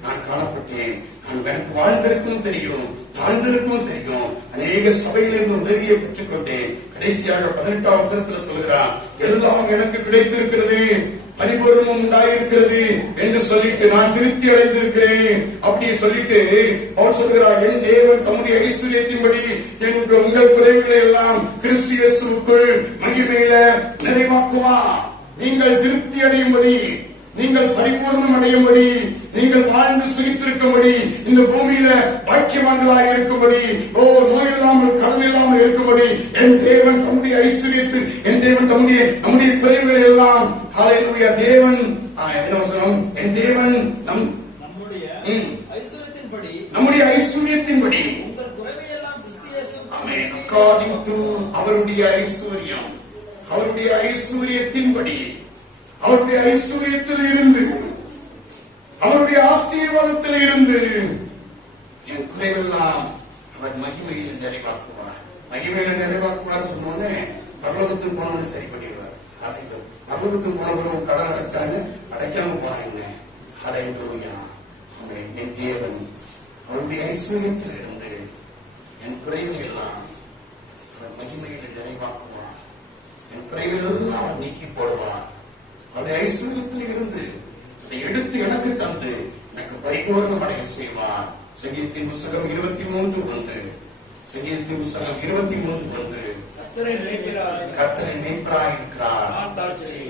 நான் காணப்பட்டேன். நான் எனக்கு வாழ்ந்திருக்கும் தெரியும், தாழ்ந்திருக்கும் தெரியும், அநேக சபையிலிருந்து உதவியை பெற்றுக் கொண்டேன். கடைசியாக 18ஆம் வசனத்தில் சொல்கிறான், எல்லாம் எனக்கு கிடைத்திருக்கிறது, பரிபூர்ணமும் உண்டாயிருக்கிறது என்று சொல்லிட்டு நான் திருப்தி அடைந்திருக்கிறேன். அப்படியே சொல்லிட்டு அவர் சொல்கிறார், என் தேவன் தம்முடைய ஐஸ்வர்யத்தின்படி உங்கள் குறைவுகளை எல்லாம் கிறிஸ்து இயேசுவுக்குள் மகிமையில நிறைவாக்குவார். நீங்கள் திருப்தி அடையும்படி, நீங்கள் பரிபூர்ணம் அடையும்படி, நீங்கள் வாழ்ந்து சுகித்திருக்கும்படி, இந்த பூமியில பாக்கியவான்களாக இருக்கும்படி, நோய் இல்லாமல் கடன் இல்லாமல் இருக்கும்படி என் தேவன் தம்முடைய ஐஸ்வர்யத்தில், என் தேவன் நம்முடைய குறைவுகளை எல்லாம், ஹல்லேலூயா, தேவன் என்ன வசனம், என் தேவன் நம்முடைய ஐஸ்வர்யத்தின்படி உங்கள் குறைவையெல்லாம் கிறிஸ்து இயேசுவுக்குள் ஆமென், according to அவருடைய ஐஸ்வர்யம், அவருடைய ஐஸ்வர்யத்தின்படி, அவருடைய ஐஸ்வர்யத்தில் இருந்து, அவருடைய ஆசீர்வாதத்தில் இருந்து என் குறைவெல்லாம் அவர் மகிமையில் நிறைவாக்குவார். மகிமையில நிறைவாக்குவார் சொன்னோன்னே பரலோகத்துக்கு போனோன்னு சரி பண்ணிடுவார். அதை பரலோகத்துக்கு போன பிறகு கடன் அடைச்சாங்க, அடைக்காம போனாங்க. ஹல்லேலூயா, ஆமென். என் தேவன் அவருடைய ஐஸ்வர்யத்தில் இருந்து என் குறைவை எல்லாம் அவர் மகிமையில் நிறைவாக்குவார். என் குறைவிலெல்லாம் அவர் நீக்கி போடுவார். அவருடைய ஐஸ்வர்யத்தில் இருந்து அதை எடுத்து எனக்கு தந்து எனக்கு பரிபூர்ணம் அடைய செய்வார். சங்கீதத்தின் புஸ்தகம் 23:1. சங்கீதத்தின் புஸ்தகம் 23:1. கர்த்தரின் மேய்ப்பராய் இருக்கிறார்,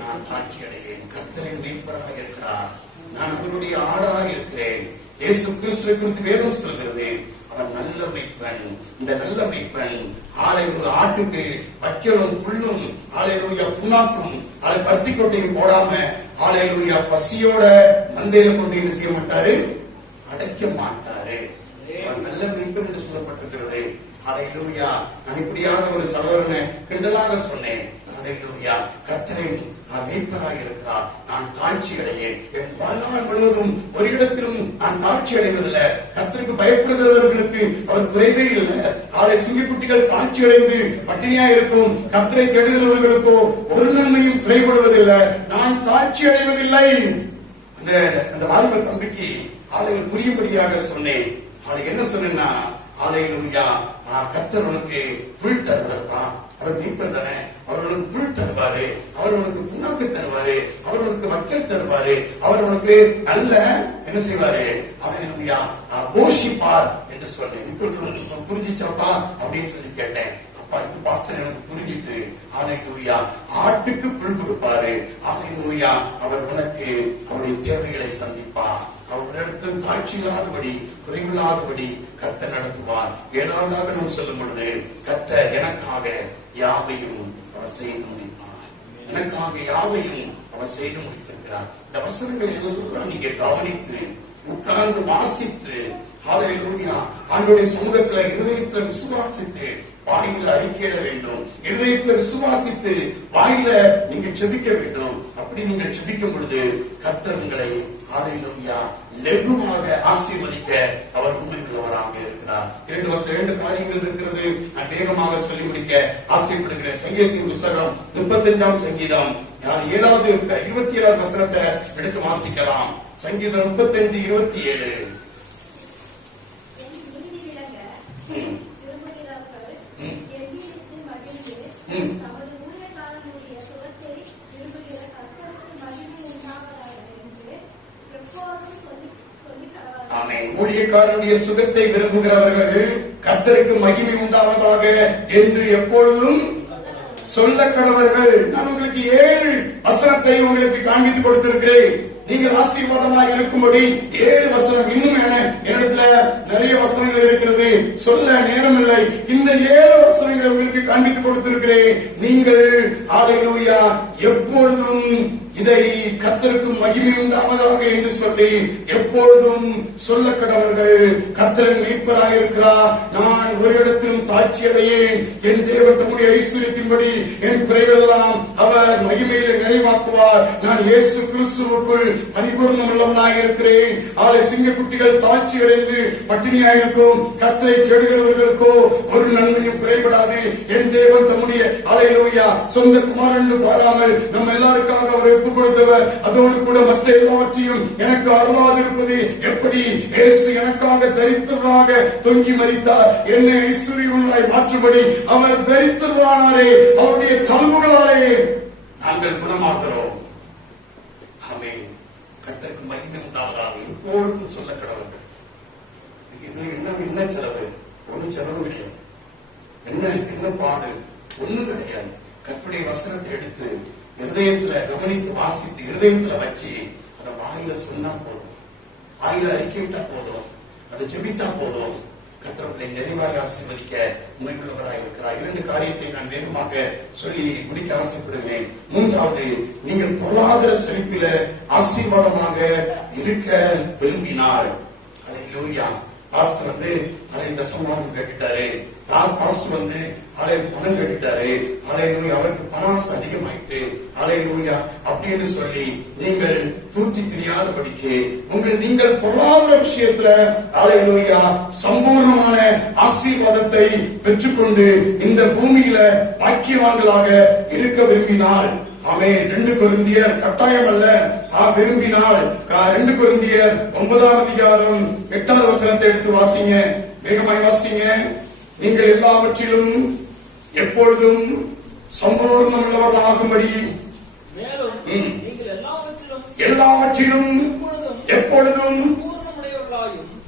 நான் தாட்சி அடையேன். கர்த்தரின் மேய்ப்பராய் இருக்கிறார், நான் அவருடைய ஆடாய் இருக்கிறேன். இயேசு கிறிஸ்துவை குறித்து வேதம் சொல்கிறது, அவன் நல்ல மேய்ப்பன். இந்த நல்ல மேய்ப்பன் ஒரு ஆட்டுக்கு வைக்கலும் புல்லும் புண்ணாக்கும் அதை பருத்தி கொட்டையும் போடாம பசியோட மந்தையில கொண்டு என்ன செய்ய மாட்டாரு, அடைக்க மாட்டாரு. அவன் நல்ல மேய்ப்பன் என்று சொல்லப்பட்டிருக்கிறது. ஹல்லேலூயா. நான் இப்படியாக ஒரு சகோதரனை கிண்டலாக சொன்னேன். ஹல்லேலூயா. கர்த்தரின் மேய்ப்பராக இருக்கிறார், நான் தாட்சி அடையேன். என் வாழ்நாள் முழுவதும் ஒரு இடத்திலும் நான் தாட்சி அடைவதில்லை. கர்த்தருக்கு பயப்படுகிறவர்களுக்கு அவர் குறைவே இல்லை. சிங்கக்குட்டிகள் தாட்சி அடைந்து பட்டினியா இருக்கும், கர்த்தரை தேடுகிறவர்களுக்கோ ஒரு நன்மையும் குறைபடுவதில்லை. நான் தாட்சி அடைவதில்லை. அந்த வாலிப தம்பிக்கு ஆலையில் புரியும்படியாக சொன்னேன். அது என்ன சொன்னேன்னா, ஹல்லேலூயா, கர்த்தர் உனக்கு புல் தருவார்ப்பா. அவர் மீட்பர் தானே, அவர் உனக்கு புல் தருவாரு, அவர் உனக்கு புண்ணாக்கு தருவாரு, அவர் உனக்கு வக்கல் தருவாரு, அவர் உனக்கு நல்ல என்ன செய்வாரு, ஹல்லேலூயா, போஷிப்பார் என்று சொன்னேன். இப்ப புரிஞ்சிச்சாப்பா அப்படின்னு சொல்லி கேட்டேன். அப்பா இப்ப பாஸ்டர் எனக்கு புரிஞ்சிட்டு, ஹல்லேலூயா, ஆட்டுக்கு புல் கொடுப்பாரு, ஹல்லேலூயா, அவர் உனக்கு அவருடைய தேவைகளை சந்திப்பார். அவரிடத்தில் தாட்சி இல்லாதபடி, குறைவில்லாதபடி கர்த்தர் நடத்துவார். ஏழாவதாக நாம் சொல்லும் பொழுது, கர்த்தர் எனக்காக யாவையும் அவர் செய்து முடிப்பார். எனக்காக யாவையும் அவர் செய்து முடித்திருக்கிறார். இந்த வசனங்களை எல்லாம் நீங்க கவனித்து உட்கார்ந்து வாசித்து, ஹல்லேலூயா, ஆண்டவருடைய சமூகத்துல இருதயத்துல விசுவாசித்து வாயில அறிக்கையிட வேண்டும். இருதயத்துல விசுவாசித்து வாயில நீங்க செபிக்க வேண்டும். அப்படி நீங்க செபிக்கும் பொழுது கர்த்தர் உங்களை ஹல்லேலூயா லெகுவாக ஆசீர்வதிக்க அவர் உண்மையுள்ளவராக இருக்கிறார். 2 காரியங்கள் இருக்கிறது, நான் வேகமாக சொல்லி முடிக்க ஆசைப்படுகிறேன். சங்கீதத்தின் புத்தகம் 35ஆம் சங்கீதம் 27வது வசனத்தை எடுத்து வாசிக்கலாம். சங்கீதம் 35:27. ஊழியக்காரனுடைய சுகத்தை விரும்புகிறவர்கள் கர்த்தருக்கு மகிமை உண்டாவதாக என்று எப்பொழுதும் சொல்ல கடவர்கள். நான் உங்களுக்கு 7 வசனத்தை உங்களுக்கு காண்பித்து கொடுத்திருக்கிறேன். நீங்கள் ஆசீர்வாதமாக இருக்கும்படி 7 வசனம். இன்னும் என்னிடத்துல நிறைய வசனங்கள் இருக்கிறது, சொல்ல நேரம் இல்லை. இந்த 7 வசனங்களை உங்களுக்கு காண்பித்து கொடுத்திருக்கிறேன். நீங்கள் ஹல்லேலூயா எப்பொழுதும் இதை கர்த்தருக்கு மகிமை உண்டாவதாக என்று சொல்லி எப்பொழுதும் சொல்ல கடவர்கள். கர்த்தர் மீட்பராக இருக்கிறார், நான் ஒரு இடத்திலும் தாட்சியடையேன், என் தேவன் தம்முடைய ஐஸ்வரியத்தின்படி என் குறைகளெல்லாம் அவர் மகிமையில நிறைவாக்குவார், நான் இயேசு கிறிஸ்துவுக்குள் பரிபூர்ணம் உள்ளவனாக இருக்கிறேன். ஆலை சிங்கக்குட்டிகள் தாட்சி அடைந்து பட்டினியாயிருக்கும் கர்த்தரை தேடுகிறவர்களுக்கோ ஒரு நன்மையும் குறைபடாது. என் தேவன் தம்முடைய அல்லேலூயா சொந்த குமாரன் பாராமல் நம்ம எல்லாருக்காக அவர் ஒப்புக் கொடுத்தவர், அதோடு கூட மற்ற எல்லாவற்றையும் எனக்கு அருளாது இருப்பது எப்படி? இயேசு எனக்காக தரித்திரராக தொங்கி மரித்தார், என்னை ஐஸ்வர்யவானாய் மாற்றும்படி அவர் தரித்திரவானாரே, அவருடைய தழும்புகளாலே நாங்கள் குணமாகிறோம். ஆமென். கர்த்தருக்கு மகிமை உண்டாவதாக எப்பொழுதும் சொல்ல கடவர்கள். என்ன செலவு? ஒரு செலவு கிடையாது. என்ன பாடு? ஒண்ணும் கிடையாது. கர்த்தருடைய வசனத்தை எடுத்து இருதயத்துல கவனித்து வாசித்து இருதயத்துல வச்சு அதை வாயில சொன்னா போதும், வாயில அறிக்கையிட்டா போதும், அதை ஜெபித்தா போதும். கர்த்தரை நிறைவாக ஆசீர்வதிக்க உண்மையுள்ளவராக இருக்கிறார். 2 காரியத்தை நான் வேகமாக சொல்லி முடிக்க ஆசைப்படுகிறேன். 3வது, நீங்கள் பொருளாதார செழிப்பில ஆசீர்வாதமாக இருக்க விரும்பினால், அல்லேலூயா, பாஸ்டர் அதை தசமாவும் கேட்டுட்டாரு, பாஸ்டர் அதை பணம் கேட்டுட்டாரு, அவருக்கு பணாசு அதிகமாயிட்டு, அல்லேலூயா அப்படின்னு சொல்லி நீங்கள் தூக்கி தெரியாதபடிக்கு நீங்கள் பொருளாதார விஷயத்துல அல்லேலூயா சம்பூர்ணமான ஆசீர்வாதத்தை பெற்றுக்கொண்டு இந்த பூமியில பாக்கியவான்களாக இருக்க விரும்பினால், ஆமே 2 கொரிந்தியர் கட்டாயம் அல்ல, விரும்பினால் 2 கொரிந்தியர் 9ஆம் அதிகாரம் 8வது வசனத்தை எடுத்து வாசிங்க, வேகமாய் வாசிங்க. நீங்கள் எல்லாவற்றிலும் எப்பொழுதும் சம்பூர்ணம் உள்ளவர்களாகும்படி, மேலும் நீங்கள் எல்லாவற்றிலும் எப்பொழுதும்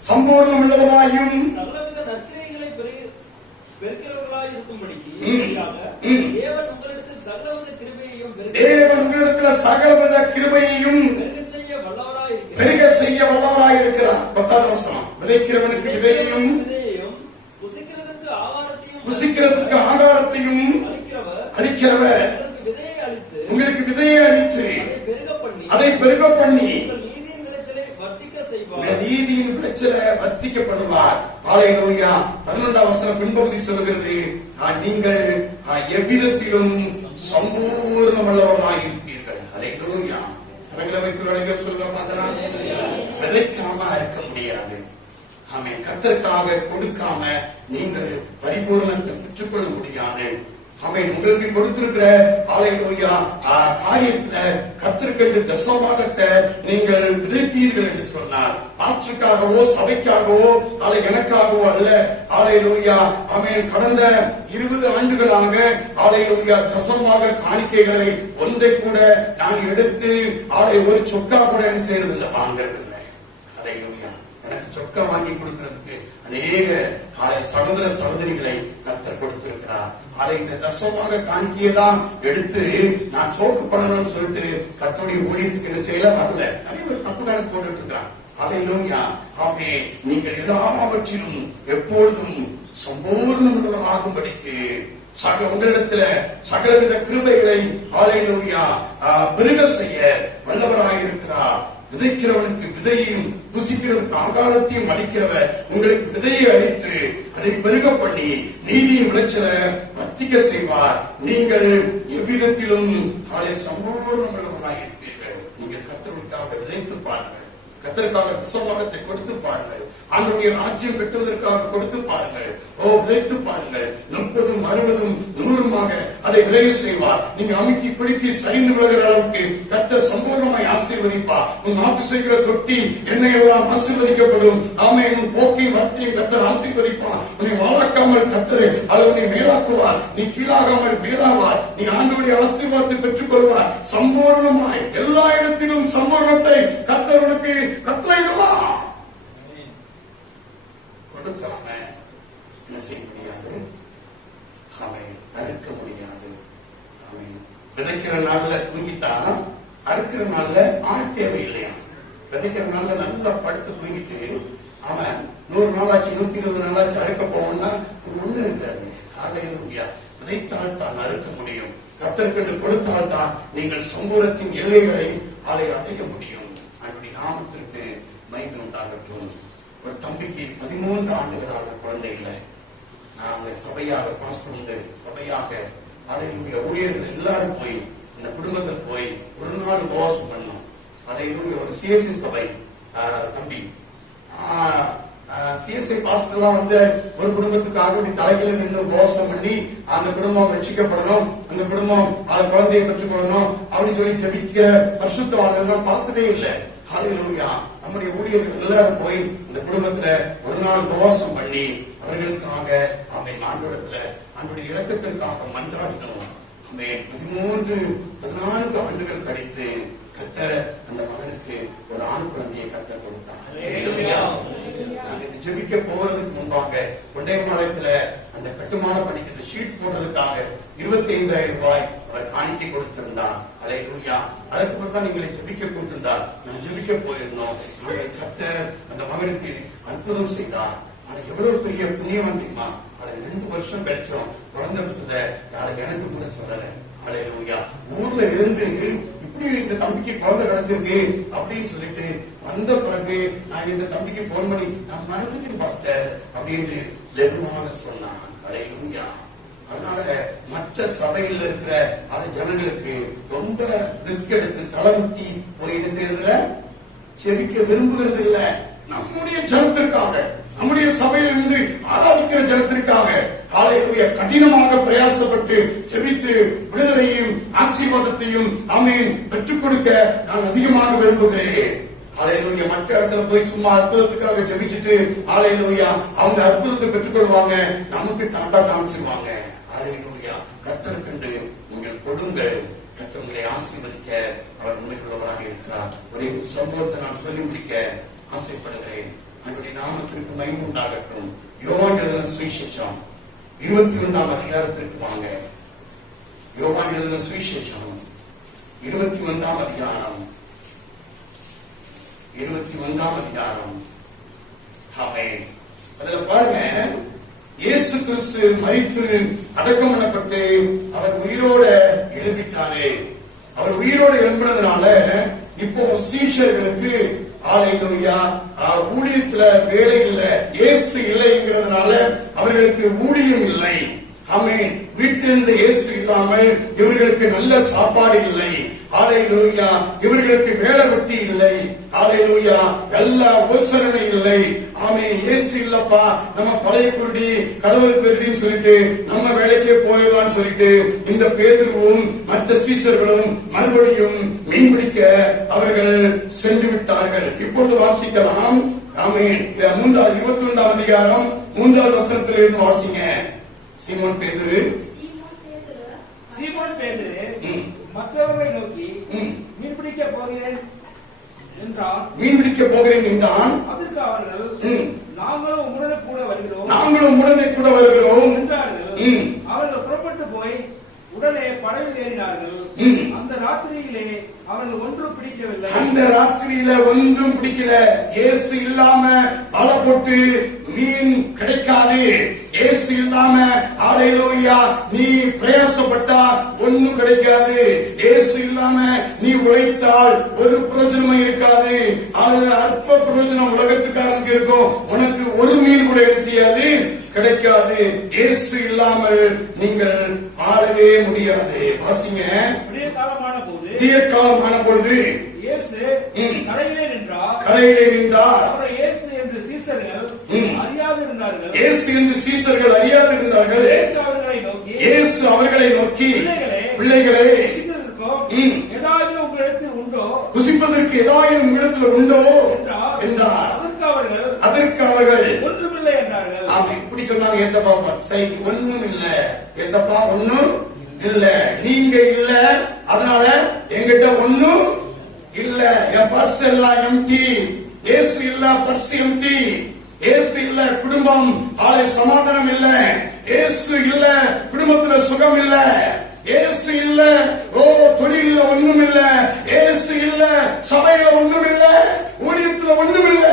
சம்பூர்ணம் உள்ளவர்களாயும் சகலவித நற்கிரியைகளை பெருக்கிறவர்களாய் இருக்கும்படிக்கு தேவன் உங்களிடத்தில் சகலவித கிருபையையும் பெருக செய்ய வல்லவராய் இருக்கிறார். 10வது வசனம், விதைக்கிறவனுக்கு விதையையும் புசிக்கிறதுக்கு ஆகாரத்தையும் அளிக்கிறவர் உங்களுக்கு விதையை அளித்து அதை பெருக பண்ணி நீதியின் விளைச்சலை வர்த்திக்க பண்ணுவார். அல்லேலூயா. 12ஆம் வசனம் பின்பகுதி சொல்கிறது, நீங்கள் எவ்விதத்திலும் சம்பூர்ணமுள்ளவர்களாக இருப்பீர்கள். அல்லேலூயா. சொல்லுங்க பார்க்கலாம். விதைக்காம இருக்க முடியாது. ஆமென். கர்த்தருக்காக கொடுக்காம நீங்கள் பரிபூர்ணத்தை பெற்றுக்கொள்ள முடியாது. ஆமென். உங்களுக்கு கொடுத்திருக்கிற அல்லேலூயா காரியத்துல கர்த்தருக்கு தசமபாகத்தை நீங்கள் விதைப்பீர்கள் என்று சொன்னார். பாஸ்டருக்காகவோ சபைக்காகவோ அல்ல எனக்காகவோ அல்ல. அல்லேலூயா. ஆமென். கடந்த 20 ஆண்டுகளாக அல்லேலூயா தசமபாக காணிக்கைகளை ஒன்றை கூட நான் எடுத்து ஒரு சொக்கா கூட என்ன செய்யறது இல்லை, வாங்கறது இல்லை. அல்லேலூயா. எனக்கு சொக்கா வாங்கி கொடுக்கிறதுக்கு அநேக சகோதர சகோதரிகளை கர்த்தர் கொடுத்திருக்கிறார். அதை இந்த தசமமாக காணிக்கையதான் எடுத்து நான் சோக்கு பண்ணணும்னு சொல்லிட்டு கர்த்தருடைய ஊழியத்துக்கு என்ன செய்யல வரல. நிறைய ஒரு தப்பு கணக்கு போட்டுட்டு இருக்கிறான். அல்லேலூயா. ஆமே. நீங்கள் எல்லாவற்றிலும் எப்பொழுதும் சம்பூர்ணமாகும்படிக்கு உங்களிடத்துல சகலவித கிருபைகளை அல்லேலூயா பெருக செய்ய வல்லவராக இருக்கிறார். விதைக்கிறவனுக்கு விதையையும் புசிக்கிறதுக்கு ஆகாரத்தையும் அளிக்கிறவர் உங்களுக்கு விதையை அளித்து அதை பெருக பண்ணி நீதியின் விளைச்சலை வர்த்திக்க செய்வார். நீங்கள் எவ்விதத்திலும் சம்பூர்ணமுள்ளவர்களாக இருப்பீர்கள். நீங்கள் கர்த்தருக்காக விதைத்து பாருங்கள், கர்த்தருக்காக தசமபாகத்தை கொடுத்து பாருங்கள், ஆண்டவருடைய ராஜ்யம் கட்டுவதற்காக கொடுத்து பாருங்கள். விதைத்து பாருங்கள். 30, 60, 100மாக அதை விளைவு செய்வார். நீங்க அமுக்கி பிடிக்கி சரிந்து விழுகிற அளவுக்கு கர்த்தர் சம்பூர்ணமாய் ஆசீர்வதிப்பார். உன் நாட்டு செய்கிற தொட்டி எண்ணெய் எல்லாம் ஆசீர்வதிக்கப்படும். ஆமே. உன் போக்கை வார்த்தையும் கர்த்தர் ஆசீர்வதிப்பார். உன்னை வாழாக்காமல் கர்த்தர் அதை உன்னை மேலாக்குவார். நீ கீழாகாமல் மேலாவார். நீ ஆண்டவருடைய ஆசீர்வாதத்தை பெற்றுக் கொள்வார். சம்பூர்ணமாய் எல்லா இடத்திலும் சம்பூர்ணத்தை கர்த்தர் உனக்கு கட்டளையிடுவார். கொடுக்காம என்ன செய்ய முடியாது? அறுக்க முடியாது. விதைக்கிற நாள்ல தூங்கிட்டா அறுக்கிற நாள்ல ஆள் தேவையில்லையா? விதைக்கிற நாள்ல நல்லா படுத்து தூங்கிட்டு அவன் 100 நாளாச்சு 120 நாளாச்சு அறுக்க போவோம்னா ஒண்ணு இருக்காது. அல்லேலூயா. விதைத்தால் தான் அறுக்க முடியும். கர்த்தருக்கு கத்தருக்கு கொடுத்தால்தான் நீங்கள் சமூகத்தின் எல்லைகளை அதை அடைய முடியும். அன்றைய நாமத்திற்கு மகிமை உண்டாகட்டும். ஒரு தம்பிக்கு 13 ஆண்டுகளாக குழந்தை இல்லை. நாங்க சபையாக பாஸ்டர் உண்டு, சபையாக அதை ஊழியர்கள் எல்லாரும் போய் இந்த குடும்பத்தில் போய் ஒரு நாள் உபவாசம் பண்ணோம். அதை ஒரு சிஎஸ்சி சபை தம்பி சிஎஸ்ஐ பாஸ்டர்லாம் வந்து ஒரு குடும்பத்துக்காக தலைகளை நின்று உபவாசம் பண்ணி அந்த குடும்பம் ரட்சிக்கப்படணும், அந்த குடும்பம் அந்த குழந்தையை பெற்றுக்கொள்ளணும் அப்படின்னு சொல்லி ஜெபிக்கிற பரிசுத்தவான்கள் பார்த்ததே இல்லை. ஹல்லேலூயா. நம்முடைய ஊழியர்கள் எல்லாரும் போய் இந்த குடும்பத்துல ஒரு நாள் உபவாசம் பண்ணி அவர்களுக்காக ஆண்டவரிடத்துல அவருடைய இரக்கத்திற்காக மன்றாடினோம். 14 ஆண்டுகள் கழித்து கர்த்தர் அந்த மகனுக்கு ஒரு ஆண் குழந்தையை கர்த்தர் கொடுத்தார். ஜெபிக்க போவதற்கு முன்பாக கொண்டையம்பாளையத்துல அந்த கட்டுமான பணிக்கு ஷீட் போடுறதுக்காக 25,000 ரூபாய் அவர் காணிக்கை கொடுத்திருந்தார். ஹல்லேலூயா. அதற்கு பிறகு தான் நீங்களை ஜெபிக்க போட்டிருந்தார். நான் ஜெபிக்க போயிருந்தோம். கர்த்தர் அந்த மகனுக்கு அற்புதம் செய்தார். அது எவ்வளவு பெரிய புண்ணியம் தெரியுமா? அது 2 வருஷம் கழிச்சோம் குழந்தை கொடுத்தத யாரும் எனக்கு கூட சொல்லல. ஹல்லேலூயா. ஊர்ல இருந்து இப்படி இந்த தம்பிக்கு குழந்தை கிடைச்சிருக்கு அப்படின்னு சொல்லிட்டு வந்த பிறகு நான் இந்த தம்பிக்கு போன் பண்ணி நான் மறந்துட்டேன் பாஸ்டர் அப்படின்னு லெகுவாக சொன்னான். ஹல்லேலூயா. அதனால மற்ற சபையில் இருக்கிற அந்த ஜனங்களுக்கு ரொம்ப ரிஸ்க் எடுத்து தலைமுத்தி போய் என்ன செய்யறதுல செபிக்க விரும்புகிறது இல்ல. நம்முடைய ஜனத்திற்காக, நம்முடைய சபையிலிருந்து ஆராதிக்கிற ஜனத்திற்காக ஹல்லேலூயா கடினமாக பிரயாசப்பட்டு செபித்து விடுதலையும் ஆசீர்வாதத்தையும் ஆமென் பெற்றுக் கொடுக்க நான் அதிகமாக விரும்புகிறேன். ஹல்லேலூயா. மற்ற இடத்துல போய் சும்மா அற்புதத்துக்காக ஜெபிச்சுட்டு ஹல்லேலூயா அவங்க அற்புதத்தை பெற்றுக் கொள்வாங்க, நமக்கு டாட்டா காமிச்சிருவாங்க. ஹல்லேலூயா. கர்த்தர் கண்டு நீங்கள் கொடுங்கள். கர்த்தர் உங்களை ஆசீர்வதிக்க அவர் உண்மையுள்ளவராக இருக்கிறார். ஒரே ஒரு சம்பவத்தை நான் சொல்லி முடிக்க ஆசைப்படுகிறேன். அவருடைய நாமத்திற்கு மகிமை உண்டாகட்டும். யோவான் எழுதின சுவிசேஷம் 22ஆம் அதிகாரத்திற்கு வாங்க. யோவான் எழுதின சுவிசேஷம் 21ஆம் அதிகாரம். 21ஆம் அதிகாரம். ஆமென். அதுல பாருங்க, இயேசு கிறிஸ்து மரித்து அடக்கம் பண்ணப்பட்டு அவர் உயிரோட எழும்பிட்டாரே. அவர் உயிரோட எழும்பினதுனால இப்போ சீஷர்களுக்கு ஹல்லேலூயா ஊழியத்துல வேலை இல்லை, இயேசு இல்லைங்கிறதுனால அவர்களுக்கு ஊழியம் இல்லை. ஆமென். வீட்டிலிருந்து இயேசு இல்லாமல் இவர்களுக்கு நல்ல சாப்பாடு இல்லை. ஹல்லேலூயா. இவர்களுக்கு வேலை வெட்டி இல்லை. ஹல்லேலூயா. எல்லா உபசரணை இல்லை. ஆமென். இயேசு இல்லப்பா, நம்ம பழைய குருடி கதவு திருடின்னு சொல்லிட்டு நம்ம வேலைக்கே போயிடலாம்னு சொல்லிட்டு இந்த பேதுருவும் மற்ற சீஷர்களும் மறுபடியும் மீன்பிடிக்க அவர்கள் சென்று விட்டார்கள். இப்பொழுது வாசிக்கலாம். ஆமென். 21ஆம் அதிகாரம் 3ஆவது வசனத்திலிருந்து வாசிங்க. சீமோன் பேதுரு மற்றவர்களை நோக்கி மீன்பிடிக்க போகிறேன் என்றான். அதற்கு அவர்கள் நாங்களும் உடனே கூட வருகிறோம் என்றார்கள். அவர்கள் புறப்பட்டு போய் உடனே படவில் ஏறினார்கள். அந்த ராத்திரியிலே அவர்கள் ஒன்றும் பிடிக்கவில்லை. அந்த ராத்திரியில ஒன்றும் பிடிக்கல. இயேசு இல்லாம வலை போட்டு மீன் கிடைக்காது. இயேசு இல்லாம ஹல்லேலூயா நீ பிரயாசப்பட்டா ஒன்னும் கிடைக்காது. இயேசு இல்லாம நீ உழைத்தால் ஒரு பிரயோஜனமும் இருக்காது. அற்ப பிரயோஜனம் உலகத்துக்காரனுக்கு இருக்கும், உனக்கு ஒரு மீன் கூட என்ன செய்யாது, கிடைக்காது. இயேசு இல்லாமல் நீங்கள் வாழவே முடியாது. வாசிங்க. விடிய காலமான பொழுது இயேசு கரையிலே நின்றார். இயேசு என்று சீஷர்கள் அறியாது இருந்தார்கள். இயேசு அவர்களை நோக்கி பிள்ளைகளே, ஏதாவது உங்களிடத்தில் உண்டோ, குசிப்பதற்கு ஏதாவது உங்களிடத்தில் உண்டோ என்றார். அதற்கு அவர்கள் ஒன்றுமில்லை என்றார்கள். இப்படி சொன்னாங்க. ஏசப்பா ஒண்ணும் இல்ல, ஏசப்பா ஒண்ணும் இல்ல, நீங்க இல்ல, அதனால என்கிட்ட ஒண்ணும் இல்ல, என் பர்ஸ் எல்லாம் எம்டி. இயேசு இல்ல, பர்ஸ் எம்டி. இயேசு இல்ல, குடும்பம் சமாதானம் இல்ல. இயேசு இல்ல, குடும்பத்துல சுகம் இல்ல. இயேசு இல்ல, தொழில ஒண்ணும் இல்ல. இயேசு இல்ல, சபையில ஒண்ணும் இல்ல, ஊழியத்துல ஒண்ணும் இல்ல.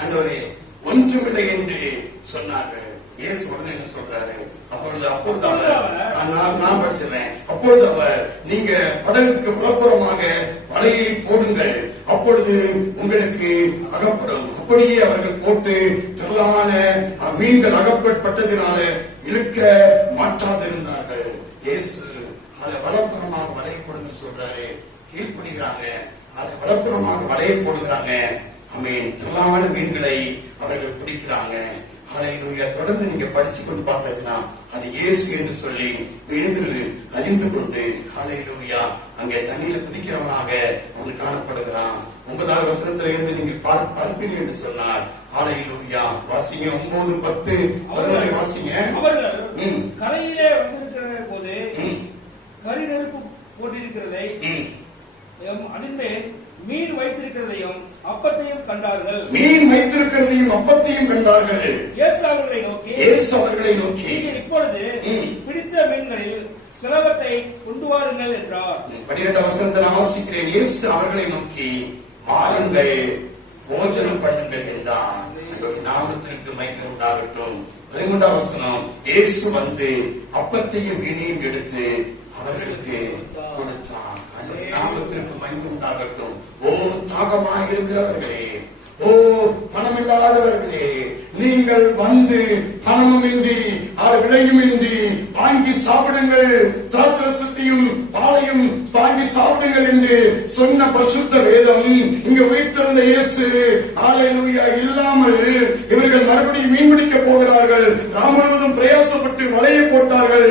ஆண்டவரே ஒன்றுமில்லை என்று சொன்னார்கள். இயேசு உடனே என்ன சொல்றாரு? அப்பொழுது அவர் நான் படிச்சிருவேன். அப்பொழுது அவர், நீங்க படகுக்கு புறப்புறமாக வலையை போடுங்கள், அப்பொழுது உங்களுக்கு அகப்படும். அப்படியே அவர்கள் போட்டு திரளான மீன்கள் அகப்பட்டதினால இழுக்க மாட்டாதிருந்தார்கள். இயேசு அதை வலப்புறமாக வலையை போடுங்க சொல்றாரு. கீழ்ப்படுகிறாங்க, அதை வலப்புறமாக வலையை போடுகிறாங்க. ஆமென். திரளான மீன்களை அவர்கள் பிடிக்கிறாங்க. ஹல்லேலூயா. தொடர்ந்து நீங்க படிச்சு கொண்டு பார்த்தீங்கன்னா அது இயேசு என்று சொல்லி பேதுரு அறிந்து கொண்டு ஹல்லேலூயா அங்கே தண்ணியில குதிக்கிறவனாக அவன் காணப்படுகிறான். 9வது வசனத்துல இருந்து நீங்க பார்ப்பீர்கள் என்று சொன்னார். ஹல்லேலூயா. வாசிங்க 9, 10 11 வாசிங்க. அவர்கள் கரையிலே வந்திருக்கிற போது கரி நெருப்பு போட்டிருக்கிறதை அதன் மேல் மீன் வைத்திருக்கிறதையும் அப்பத்தையும் கண்டார்கள். மீன் வைத்திருக்கிறதையும் அப்பத்தையும் கண்டார்கள். இயேசு அவர்களை நோக்கி இப்பொழுது பிடித்த மீன்களில் சிலவற்றை கொண்டு வாருங்கள் என்றார். 12 வசனத்தை நான் வாசிக்கிறேன். இயேசு அவர்களை நோக்கி, வாருங்கள், போஜனம் பண்ணுங்கள் என்றார். நாமத்திற்கு மகிமை உண்டாகட்டும். 13 வசனம், இயேசு வந்து அப்பத்தையும் மீனையும் எடுத்து அவர்களுக்கு கொடுத்தார். நாமத்திற்கு மகிமை உண்டாகட்டும். ஓ தாகமாக இருக்கிறவர்களே, ஓ பணமில்லாதவர்களே, நீங்கள் வந்து பணமுமின்றி விலையுமின்றி வாங்கி சாப்பிடுங்கள், திராட்சரசத்தையும் பாலையும் வாங்கி சாப்பிடுங்கள் என்று சொன்ன பரிசுத்த வேதம் இங்கு வைத்திருந்த இயேசு ஹல்லேலூயா இல்லாமல் இவர்கள் மறுபடியும் மீன் பிடிக்க போகிறார்கள். ராம் முழுவதும் பிரயாசப்பட்டு வலையை போட்டார்கள்.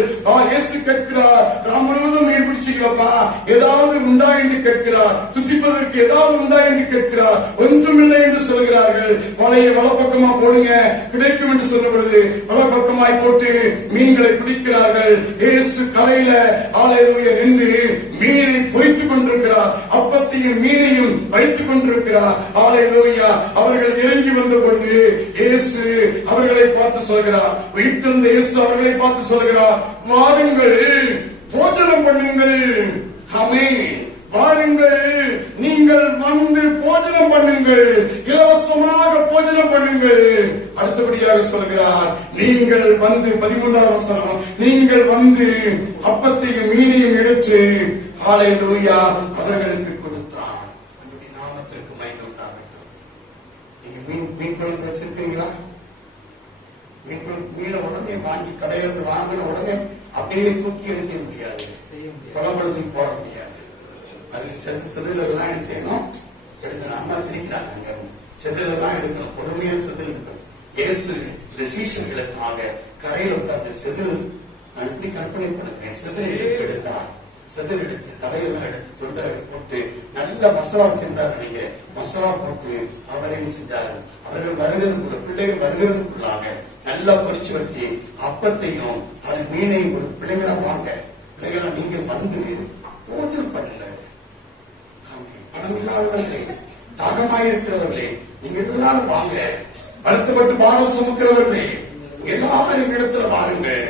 இயேசு கேட்கிறார், ராம் முழுவதும் மீன் பிடிச்சிங்களப்பா, ஏதாவது உண்டா என்று கேட்கிறார். புசிப்பதற்கு ஏதாவது உண்டா என்று கேட்கிறார். ஒன்றுமில்லை என்று சொல்கிறார்கள். வலையை வலப்பக்கமா போடுங்க, கிடைக்கும் என்று சொன்ன பொழுது வலப்பக்கமாய் போட்டு மீன்களை பிடிக்கிறார்கள். இயேசு கரையில ஹல்லேலூயா நின்று மீனை பொறித்துக் கொண்டிருக்கிறார். அப்பத்தையும் மீனையும் வைத்துக் கொண்டிருக்கிறார். ஹல்லேலூயா. அவர்கள் இறங்கி வந்த பொழுது இயேசு அவர்களை பார்த்து சொல்கிறார், வைத்திருந்த இயேசு அவர்களை பார்த்து சொல்கிறார், வாருங்கள், போஜனம் பண்ணுங்கள். ஆமென். வாருங்கள், நீங்கள் வந்து போஜனம் பண்ணுங்கள், இலவசமாக போஜனம் பண்ணுங்கள். அடுத்தபடியாக சொல்கிறார், நீங்கள் வந்து 13வது வசனம், நீங்கள் வந்து அப்பத்தையும் மீனையும் எடுத்து ஹல்லேலூயா அவர்களுக்கு கொடுத்தார். நம்முடைய நாமத்திற்கு மகிமை உண்டாகட்டும். நீங்க மீன் குழம்பு வச்சிருக்கீங்களா? மீனை உடனே வாங்கி கடையில இருந்து வாங்கின உடனே அப்படியே தூக்கி என்ன செய்ய முடியாது, குழம்புல தூக்கி போட முடியாது. அதுக்கு செதில் எல்லாம் என்ன செய்யணும், எடுக்கணும். அம்மா சிரிக்கிறாங்க, செதில் எல்லாம் எடுக்கணும், பொறுமையா செதில் எடுக்கணும். இயேசு இந்த சீஷர்களுக்காக கரையில் உட்கார்ந்து செதில், நான் இப்படி கற்பனை பண்ணுறேன், செதில் எடுத்தார். செதில் எடுத்து தலையெல்லாம் எடுத்து தொண்டை போட்டு நல்ல மசாலா வச்சிருந்தார் நினைக்கிறேன். மசாலா போட்டு அவர் என்ன செஞ்சார், அவர்கள் வருகிறதுக்குள்ள, பிள்ளைகள் வருகிறதுக்குள்ளாக நல்லா பொரிச்சு வச்சு அப்பத்தையும் அது மீனையும் ஒரு பிள்ளைங்களா வாங்க, பிள்ளைகளா நீங்கள் வந்து போஜனம் பண்ணுங்க. பணம் இல்லாதவர்களே, தாகமாயிருக்கிறவர்களே, நீங்க எல்லாரும் வாங்க. வருத்தப்பட்டு பாரம் சுமக்கிறவர்களே, எல்லாரும் இடத்துல வாருங்கள்.